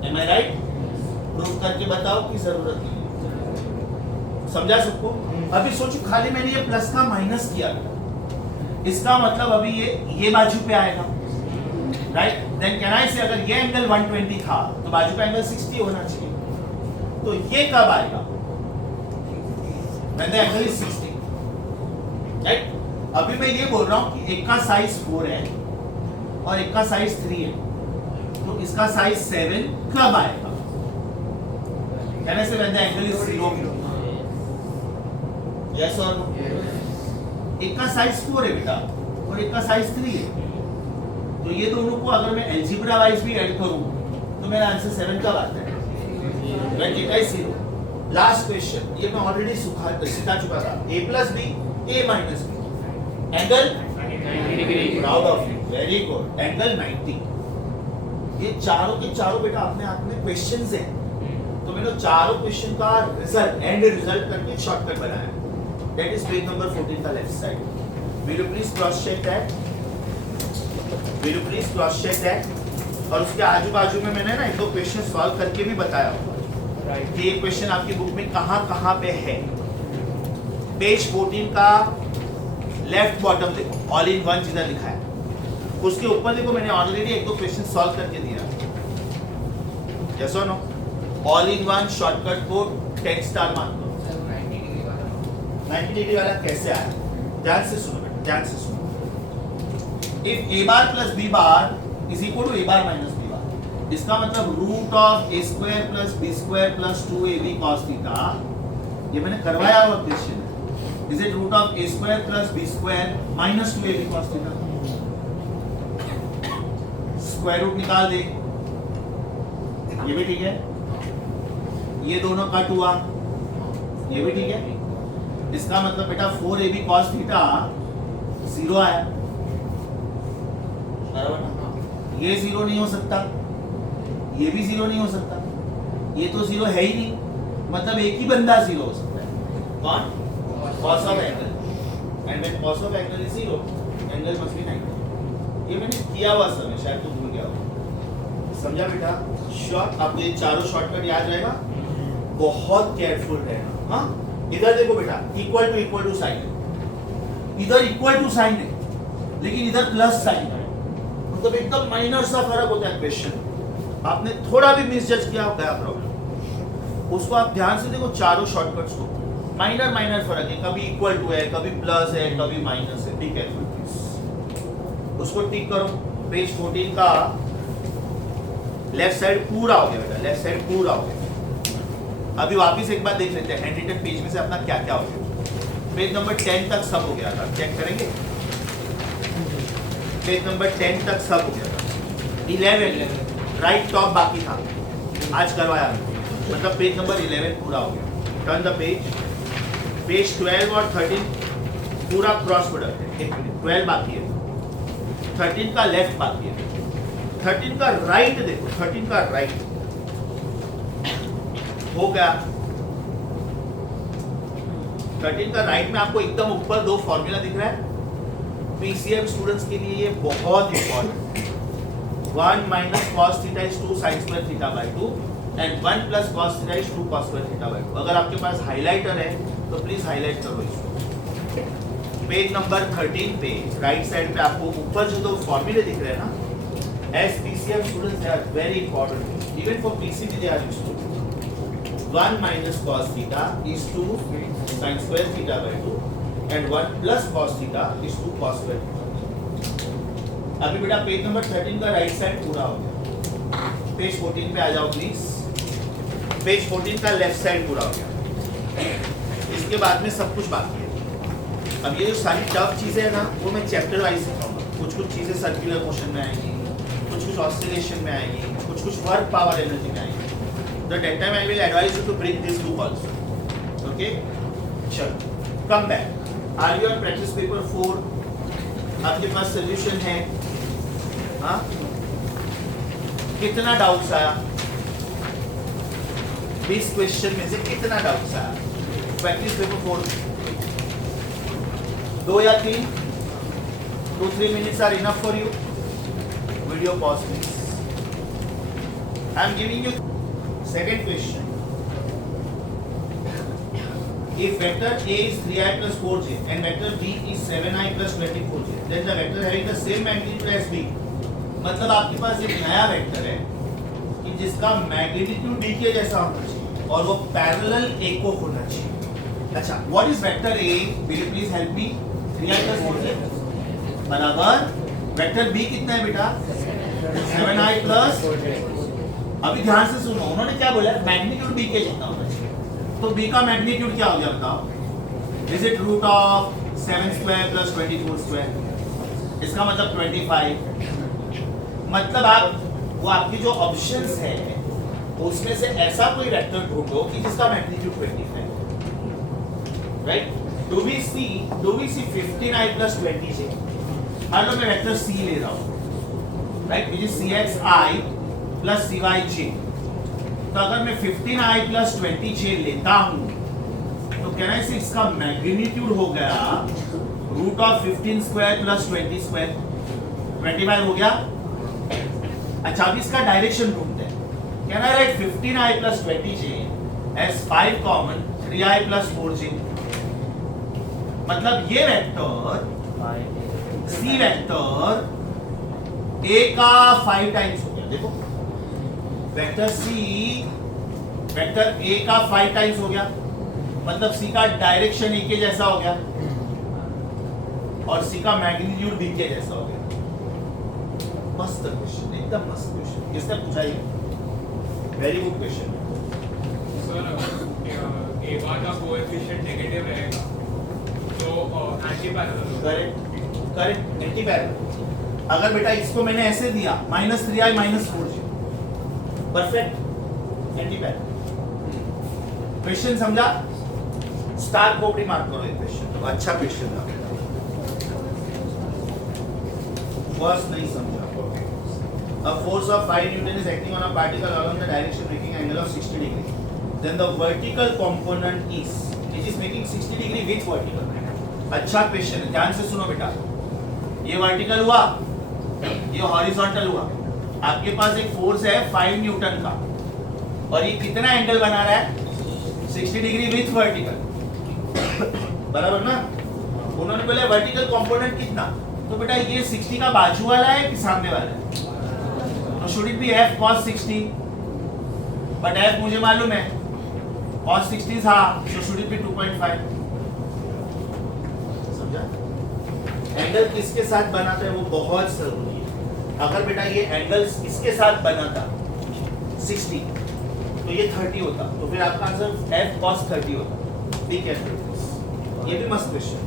Am I right? Proof करके बताओ कि जरूरत नहीं। समझा सबको? अभी सोचो खाली मैंने ये प्लस का माइनस किया, इसका मतलब अभी ये बाजू पे आएगा, राइट? देन कैन आई से अगर ये एंगल 120 था तो बाजू का एंगल 60 होना चाहिए, तो ये कब आएगा? when the angle is 60, right? अभी मैं ये बोल रहा हूँ कि एक का साइज 4 है और एक का साइज 3 है, तो इसका साइज 7 कब आएगा? कैन आई से when the angle is 0? yes or no? एक का साइज 4 है बेटा और एक का साइज 3 है, तो ये दोनों को अगर मैं अलजेब्रा वाइज भी ऐड करूं तो मेरा आंसर 7 कब आता है? when theta is 0. Last question, ये मैं ऑलरेडी सिखा चुका था, a plus b, a minus b, angle 90 degree. Proud of you, very good, angle 90. ये चारों के चारों बेटा अपने हाथ में क्वेश्चंस हैं, तो मैंने चारों क्वेश्चन का रिजल्ट एंड रिजल्ट करके शॉर्टकट बनाया, दैट इज पेज नंबर 14 का left side. Will you please cross check that, will you please cross check that. और उसके आजू बाजू में मैंने ना एक दो क्वेश्चन सॉल्व करके भी बताया होगा कि ये क्वेश्चन आपकी बुक में कहाँ पे है. पेज 14 का लेफ्ट बॉटम देखो, ऑल इन वन जिधर लिखा है उसके ऊपर देखो, मैंने ऑलरेडी एक दो क्वेश्चन सॉल्व करके दिया. यस और no? All in one shortcut को 10 स्टार मान दो. 90 डिग्री वाला कैसे आया? ध्यान से सुनो बेटा, ध्यान से सुनो. If a bar plus b bar is equal to a bar minus b bar, इसका मतलब root of a square plus b square plus 2ab cos theta, ये मैंने करवाया हुआ क्वेश्चन है. Is it root of a square plus b square minus 2ab cos theta? Square root निकाल दे, ये भी ठीक है. ये दोनों कट हुआ, ये भी ठीक है. इसका मतलब बेटा 4ab cos थीटा 0 आया, बराबर ना? ये 0 नहीं हो सकता, ये भी 0 नहीं हो सकता, ये तो 0 है ही नहीं, मतलब एक ही बंदा 0 हो सकता है. कौन? cos of angle, and when cos of angle is 0, angle must be 90. ये मैंने किया हुआ समय, शायद तो भूल गया हो. समझा बेटा? शॉर्ट आपको ये चारों शॉर्टकट याद रहेगा, बहुत केयरफुल रहना. हाँ, इधर देखो बेटा, इक्वल टू साइन है, इधर इक्वल टू साइन है लेकिन इधर प्लस साइन है, मतलब एकदम माइनर सा फर्क होता है क्वेश्चन. आपने थोड़ा भी मिसजज किया हो गया प्रॉब्लम. उसको आप ध्यान से देखो, चारों शॉर्टकट्स को माइनर फर्क है, कभी इक्वल टू है, कभी प्लस है, कभी माइनस है. ठीक है, उसको टिक करो. पेज 14 का लेफ्ट साइड पूरा हो गया बेटा, लेफ्ट साइड पूरा हो गया. अभी वापस एक बार देख लेते हैं हैंड रिटन पेज में से अपना क्या क्या हो गया. पेज नंबर 10 तक सब हो गया था, चेक करेंगे. पेज नंबर 10 तक सब हो गया था. 11 राइट टॉप बाकी था, आज करवाया, मतलब पेज नंबर 11 पूरा हो गया. Turn the page. पेज 12 और 13 पूरा क्रॉस प्रोडक्ट है. एक मिनट, 12 बाकी है, 13 का लेफ्ट बाकी है. 13 का राइट देखो, 13 का राइट हो गया. 13 का राइट में आपको एकदम ऊपर दो फॉर्मूला दिख रहा है. पीसीएम स्टूडेंट्स के लिए ये बहुत important. 1 minus cos theta is 2 sine square theta by 2 and 1 plus cos theta is 2 cos square theta by 2. अगर आपके पास हाइलाइटर है तो प्लीज हाईलाइट करो इसको. पेज नंबर 13 पे राइट साइड पे आपको ऊपर जो दो फॉर्मूले दिख रहे हैं ना, as PCM students they are very important, even for PCB they are useful. 1 minus cos theta is 2 sin square theta by 2 and 1 plus cos theta is 2 cos square theta. अभी बेटा पेज नंबर 13 का राइट साइड पूरा हो गया. पेज 14 पे आ जाओ प्लीज. पेज 14 का लेफ्ट साइड पूरा हो गया. इसके बाद में सब कुछ बाकी है. अब ये जो सारी टफ चीजें हैं ना, वो मैं चैप्टर वाइज सिखाऊंगा. कुछ चीजें सर्कुलर मोशन में आएंगी, कुछ ऑसिलेशन में आएंगी, कुछ वर्क पावर एनर्जी में आएंगी. So that time I will advise you to bring this book also. Okay? चलो, come back. Are you on practice paper 4? आपके पास solution है? हाँ? कितना doubts आया? 20 question में से कितना doubts आया? Practice paper 4. 2 या 3? 2-3 minutes are enough for you? Video pause please. I am giving you second question. if vector A is 3i plus 4j and vector B is 7i plus 24j, then the vector having the same magnitude as B. मतलब आपके पास एक नया वेक्टर है कि जिसका मैग्नीट्यूड B के जैसा होना चाहिए और वो पैरेलल A को होना चाहिए. अच्छा, what is vector A? Will you please help me? 3i plus 4j बराबर वेक्टर B कितना है बेटा? 7i plus. अभी ध्यान से सुनो, उन्होंने क्या बोला? मैग्नीट्यूड B के जितना होना चाहिए. तो B का मैग्नीट्यूड क्या हो गया बताओ? Is it root of 7 square plus 24 square? इसका मतलब 25. मतलब आप वो आपकी जो ऑप्शंस है उसमें से ऐसा कोई वेक्टर ढूंढो कि जिसका magnitude 25, right? Do we see 15i plus 20j? मान लो मैं वेक्टर C ले रहा हूँ, right, which is cxi plus cyj. तो अगर मैं 15i plus 20j लेता हूं तो कैन आई से इसका मैग्नीट्यूड हो गया root of 15 square plus 20 square, 25 हो गया. अच्छा, अब इसका डायरेक्शन ढूंढते हैं. Can I write 15i plus 20j as 5 common 3i plus 4j? मतलब ये वेक्टर C वेक्टर A का 5 टाइम्स हो गया. देखो वेक्टर A का 5 टाइम्स हो गया, मतलब C का डायरेक्शन A के जैसा हो गया और C का मैग्नीट्यूड B के जैसा हो गया. मस्त क्वेश्चन, एकदम मस्त क्वेश्चन. किसने पूछा ये? Very good question. सर अगर A बार का कोएफिशिएंट नेगेटिव रहेगा तो anti parallel. Correct, anti parallel. अगर बेटा इसको मैंने ऐसे दिया -3i minus 4j, perfect anti parallel. Question समझा? स्टार कोपड़ी मार्क करो ये क्वेश्चन. तो अच्छा क्वेश्चन था. बस नहीं समझा. A force of 5 Newton is acting on a particle along the direction making angle of 60 degree. Then the vertical component is, which is making 60 degree with vertical. अच्छा क्वेश्चन है, ध्यान से सुनो बेटा. ये वर्टिकल हुआ, ये हॉरिजॉन्टल हुआ. आपके पास एक फोर्स है 5 न्यूटन का और ये कितना एंगल बना रहा है? 60 डिग्री विथ वर्टिकल. बराबर ना? उन्होंने बोला वर्टिकल कंपोनेंट कितना, तो बेटा ये 60 का बाजू वाला है कि सामने वाला है? तो should it B f cos 60, but f मुझे मालूम है cos 60 था, so should it be 2.5. समझा? एंगल किसके साथ बनाता है वो बहुत जरूरी है. अगर बेटा ये एंगल इसके साथ बना था 60 तो ये 30 होता, तो फिर आपका आंसर f cos 30 होता. Be careful. ये भी मस्त क्वेश्चन.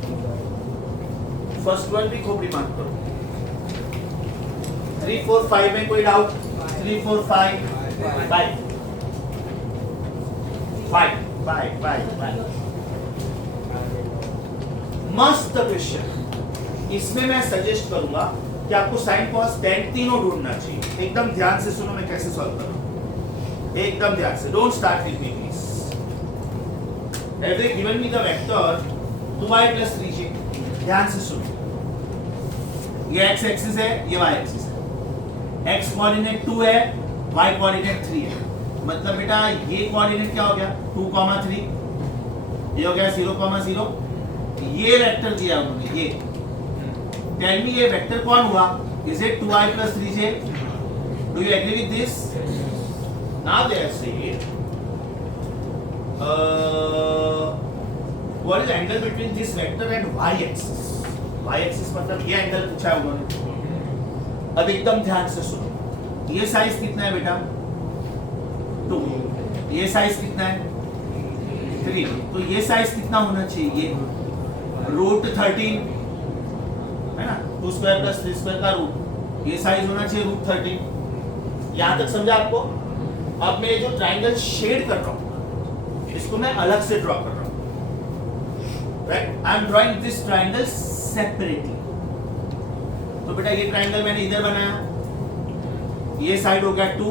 फर्स्ट वन भी खोपड़ी मार्क करो. 3 4 5 में कोई डाउट? 3 4 5 5. मस्त क्वेश्चन. इसमें मैं सजेस्ट करूंगा कि आपको साइन कॉस टेन तीनों ढूंढना चाहिए. एकदम ध्यान से सुनो मैं कैसे सॉल्व कर रहा हूं. एकदम ध्यान से. Don't start with me please. They given me the vector 2i plus 3j. ध्यान से सुनो. ये x एक्सिस है, ये y एक्सिस है. x कोऑर्डिनेट 2 है, y कोऑर्डिनेट 3 है. मतलब बेटा ये कोऑर्डिनेट क्या हो गया? 2,3. ये हो गया 0,0. ये वेक्टर दिया उन्होंने. ये टेल मी ये वेक्टर कौन हुआ? Is it 2i plus 3j? Do you agree with this? Now they are saying what is the angle between this vector and y axis? y axis मतलब ये एंगल पूछा है उन्होंने. अब एकदम ध्यान से सुनो. ये साइज कितना है बेटा? 2. ये साइज कितना है? 3. तो ये साइज कितना होना चाहिए? ये √13 है ना. 2 स्क्वायर प्लस 3 स्क्वायर का रूट. ये साइज होना चाहिए √13. यहाँ तक समझा आपको? अब मैं जो ट्राइंगल शेड कर रहा हूँ इसको मैं अलग से ड्रॉ कर रहा हूँ. Right, I am drawing this triangle separately. तो बेटा ये ट्राइंगल मैंने इधर बनाया. ये साइड हो गया 2,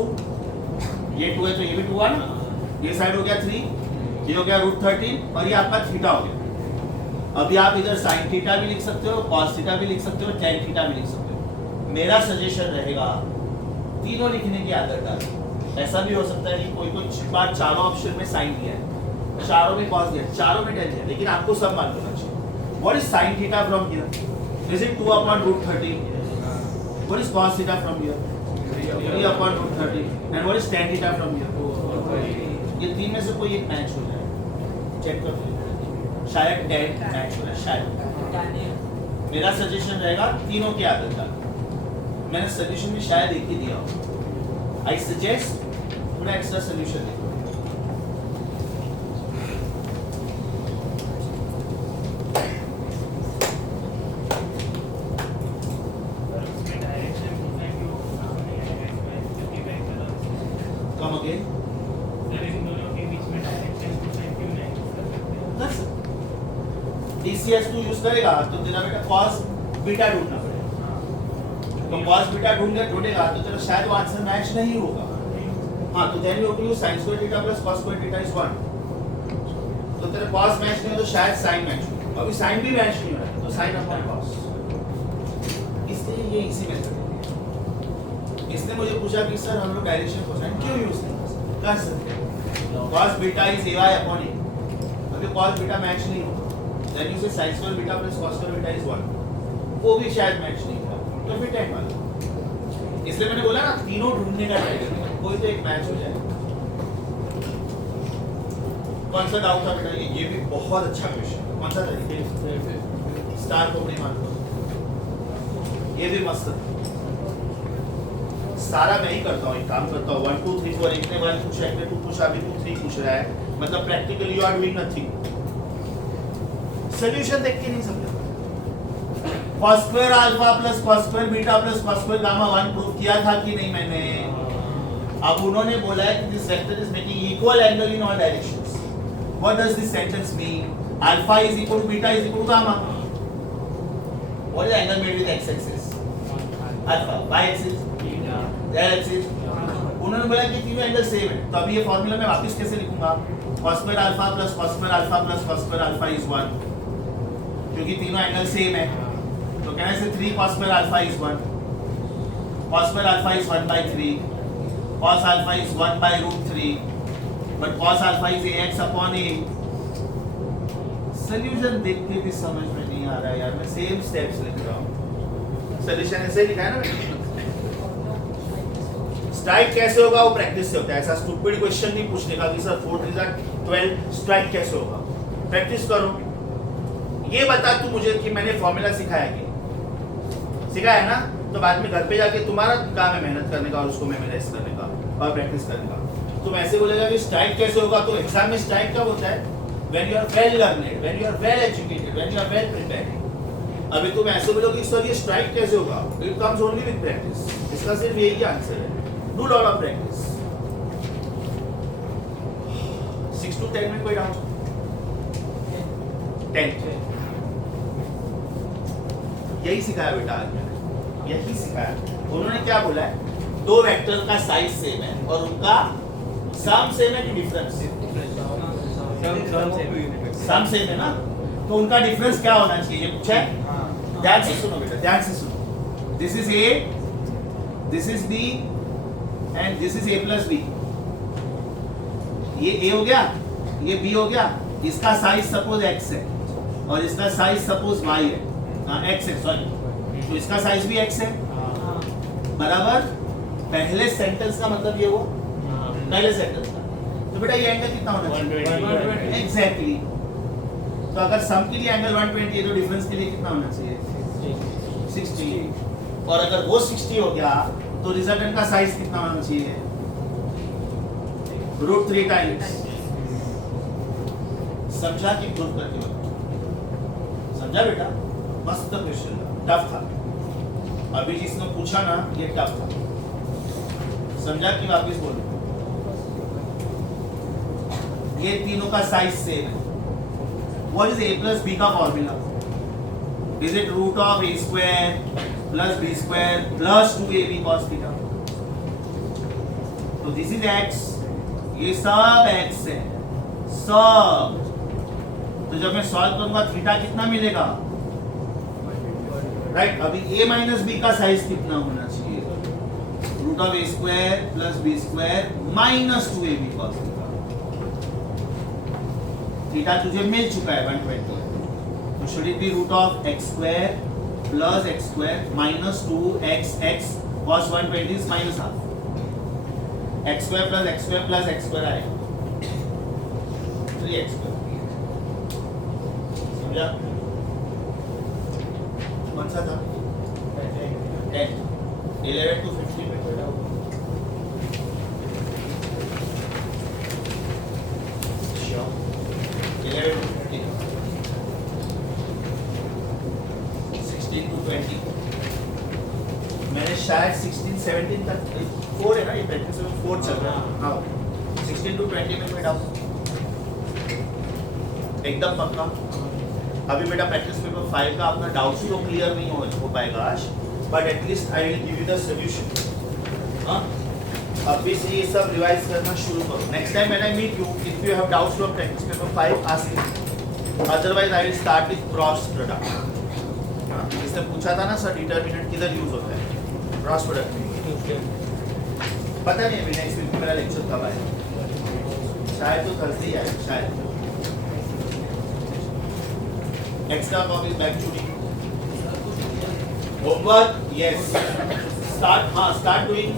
ये 2 है तो ये भी 2 हुआ ना. ये साइड हो गया 3, ये हो गया √13 और ये आपका थीटा हो गया. अभी आप इधर साइन थीटा भी लिख सकते हो, कॉस थीटा भी लिख सकते हो, टेन थीटा भी लिख सकते हो. मेरा सजेशन रहेगा तीनों लिखने की आदत डालो. ऐसा भी हो सकता है कि कोई बार चारों ऑप्शन में साइन दिया है चारों में cos दिया, चारों में tan दिया, लेकिन आपको सब मालूम होना चाहिए. What is sin theta from here? Is it 2 upon root 30? What is cos theta from here? 3 upon root 30. And what is tan theta from here? ये तीन में से कोई एक मैच हो जाए, चेक कर लो. शायद tan मैच हो जाए, शायद. मेरा सजेशन रहेगा तीनों की आदत का. मैंने सजेशन में शायद एक ही दिया हो. I suggest थोड़ा एक्स्ट्रा सोल्यूशन देखो. Come again. DCS तू यूज करेगा तो तेरा बेटा cos बीटा ढूंढना पड़ेगा. तो cos बीटा ढूंढेगा तो तेरा शायद वो आंसर मैच नहीं होगा. हाँ, तो then you have to use sin square theta plus cos square theta is 1. तो तेरा cos मैच नहीं हो तो शायद sin मैच हो. अभी sin भी मैच नहीं हो रहा है तो sin upon cos. इसलिए ये इसी मेथड है. इसने मुझे पूछा कि सर हम लोग डायरेक्शन कोसाइन क्यों यूज नहीं कर सकते? cos beta is ay upon a. अभी cos बीटा मैच नहीं होगा. Then you say sin square beta plus cos square beta is 1. वो भी शायद मैच नहीं होगा. तो फिर tan वाला. इसलिए मैंने बोला ना तीनों ढूंढने का ट्राई करना. कोई तो एक मैच हो जाए. कौन सा डाउट था बेटा? ये भी बहुत अच्छा क्वेश्चन. कौन सा था? स्टार को नहीं मालूम. ये भी मस्त था. सारा मैं ही करता हूँ. एक काम करता हूँ 1 2 3 4 एक ने 1 पूछा, एक ने 2 पूछा, अभी 2 3 पूछ रहा है. मतलब practically you are doing nothing. Solution देख के नहीं समझा. cos square alpha plus cos square beta plus cos square gamma 1 prove किया था कि नहीं मैंने? अब उन्होंने बोला है कि this vector is making equal angle in all directions. What does this sentence mean? Alpha is equal to beta is equal to gamma. What is the angle made with x-axis? Alpha. Y-axis? Z-axis? उन्होंने बोला कि तीनों एंगल सेम है. तो अभी ये फॉर्मूला मैं वापस कैसे लिखूंगा? cos square alpha plus cos square alpha plus cos square alpha is 1. क्योंकि तीनों एंगल सेम है. तो कहने से 3 cos square alpha is 1. cos square alpha is 1 by 3. cos alpha is 1 by root 3. But cos alpha is ax upon a. Solution देख के भी समझ में नहीं आ रहा है यार. मैं सेम स्टेप्स लिख रहा हूँ. सॉल्यूशन ऐसे ही लिखा है ना मैंने. स्ट्राइक कैसे होगा वो प्रैक्टिस से होता है. ऐसा स्टूपिड क्वेश्चन नहीं पूछने का कि सर 4 3 12 स्ट्राइक कैसे होगा. प्रैक्टिस करो. ये बता तू मुझे कि मैंने फॉर्मूला सिखाया कि सिखाया ना. तो बाद में घर पे जाके तुम्हारा काम है मेहनत करने का और उसको मेमोराइज करने का और प्रैक्टिस करने का. तुम ऐसे बोलेगा कि स्ट्राइक कैसे होगा. तो एग्जाम में स्ट्राइक कब होता है? When you are well learned, when you are well educated, when you are well prepared. अभी तुम ऐसे बोलोगे सर ये स्ट्राइक कैसे होगा? It comes only with practice. इसका सिर्फ यही आंसर है. Do lot of practice. 6 to 10 में कोई डाउट? 10. यही सिखाया बेटा आज मैंने. यही सिखाया. उन्होंने क्या बोला है? दो वेक्टर का साइज सेम है और उनका सम सेम है कि डिफरेंस? सम सेम है ना. तो उनका डिफरेंस क्या होना चाहिए? ये पूछा है. ध्यान से सुनो बेटा, ध्यान से सुनो. This is A, this is B and this is A plus B. ये ए हो गया, ये बी हो गया. इसका साइज सपोज x है और इसका साइज सपोज y है. x है, सॉरी. तो इसका साइज भी x है. बराबर. पहले सेंटेंस का मतलब ये हुआ. पहले सेंटेंस का. तो बेटा ये एंगल कितना होना चाहिए? एग्जैक्टली. तो अगर सम के लिए एंगल 120 है तो डिफरेंस के लिए कितना होना चाहिए? 60. और अगर वो 60 हो गया तो रिजल्टेंट का साइज कितना होना चाहिए? √3 टाइम्स. समझा कि प्रूव करके बताओ. समझा बेटा? मस्त क्वेश्चन था. टफ था. अभी जिसने पूछा ना ये टफ था. समझा कि वापस बोलो. ये तीनों का साइज सेम है. What is a plus b का formula? Is it root of a square plus b square plus 2ab cos theta? तो this is x. ये सब x है. सब. तो जब मैं सॉल्व करूंगा थीटा कितना मिलेगा? राइट. अभी a माइनस b का साइज कितना होना चाहिए? Root of a square plus b square minus 2ab cos theta. Theta तुझे मिल चुका है 120, तो should it be root of x square plus x square minus 2xx cos 120 is minus half, x square plus x square आएगा 3x स्क्वायर, समझा? कौन सा था? 10 11 to 15 में कोई डाउट? Sure. 11 to 15 16 to 20 मैंने शायद 16 17 तक 4 है ना, ये प्रैक्टिस में 4 चल रहा है। हाँ 16 to 20 में कोई डाउट? एकदम पक्का? अभी बेटा प्रैक्टिस पेपर 5 का अपना डाउट्स तो क्लियर नहीं हो पाएगा आज, but at least I will give you the solution. हाँ अभी से ये सब रिवाइज करना शुरू करो। Next time when I meet you, if you have doubts from practice paper 5 ask me, otherwise I will start with cross product. इसने पूछा था ना सर डिटरमिनेंट किधर यूज होता है? Cross product. पता नहीं अभी नेक्स्ट वीक मेरा लेक्चर कब आएगा, शायद तो थर्सडे ही आएगा शायद। Next up is back to the homework. Yes. Start doing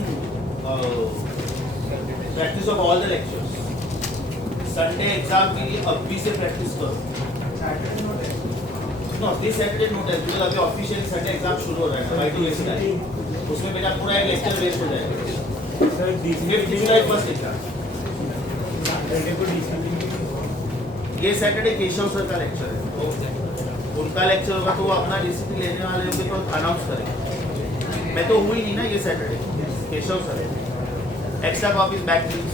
practice of all the lectures. Sunday exam के लिए अभी से practice करो. No, this Saturday no test because अभी officially Sunday exam शुरू हो रहा है ना, by 2 weeks time. उसमें मेरा पूरा एक lecture waste हो जाएगा. Sir 5th July first exam. ये सैटरडे केशव सर का लेक्चर है, तो उनका लेक्चर होगा तो वो अपना डीसीपी लेने वाले होंगे तो अनाउंस करेंगे। मैं तो हुई नहीं ना ये Saturday, Keshav sir. Extra copies back please.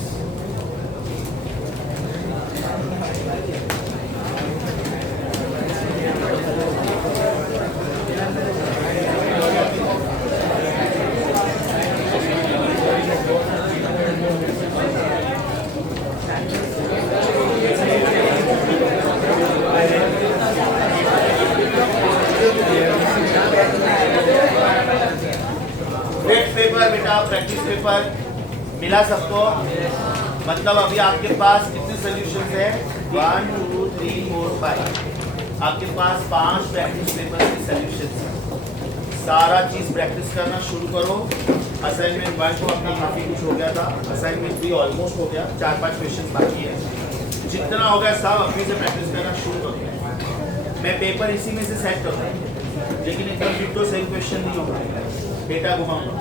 Practice paper मिला सबको? मतलब अभी आपके पास कितने सॉल्यूशंस है? 1 2 3 4 5, आपके पास 5 प्रैक्टिस पेपर के सॉल्यूशंस हैं। सारा चीज प्रैक्टिस करना शुरू करो। असाइनमेंट 1 को अपना काफी कुछ हो गया था, असाइनमेंट 3 ऑलमोस्ट हो गया, 4-5 क्वेश्चन बाकी है। जितना हो गया सब अभी से प्रैक्टिस करना शुरू करो। मैं पेपर इसी में से सेट करूँगा, लेकिन एकदम डिट्टो सेम क्वेश्चन नहीं होगा, डेटा घुमाऊंगा।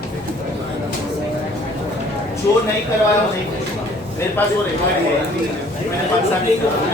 जो नहीं करवाया वो नहीं पूछूंगा, मेरे पास वो रिकॉर्ड है, मैंने 5 साल नहीं करवाया।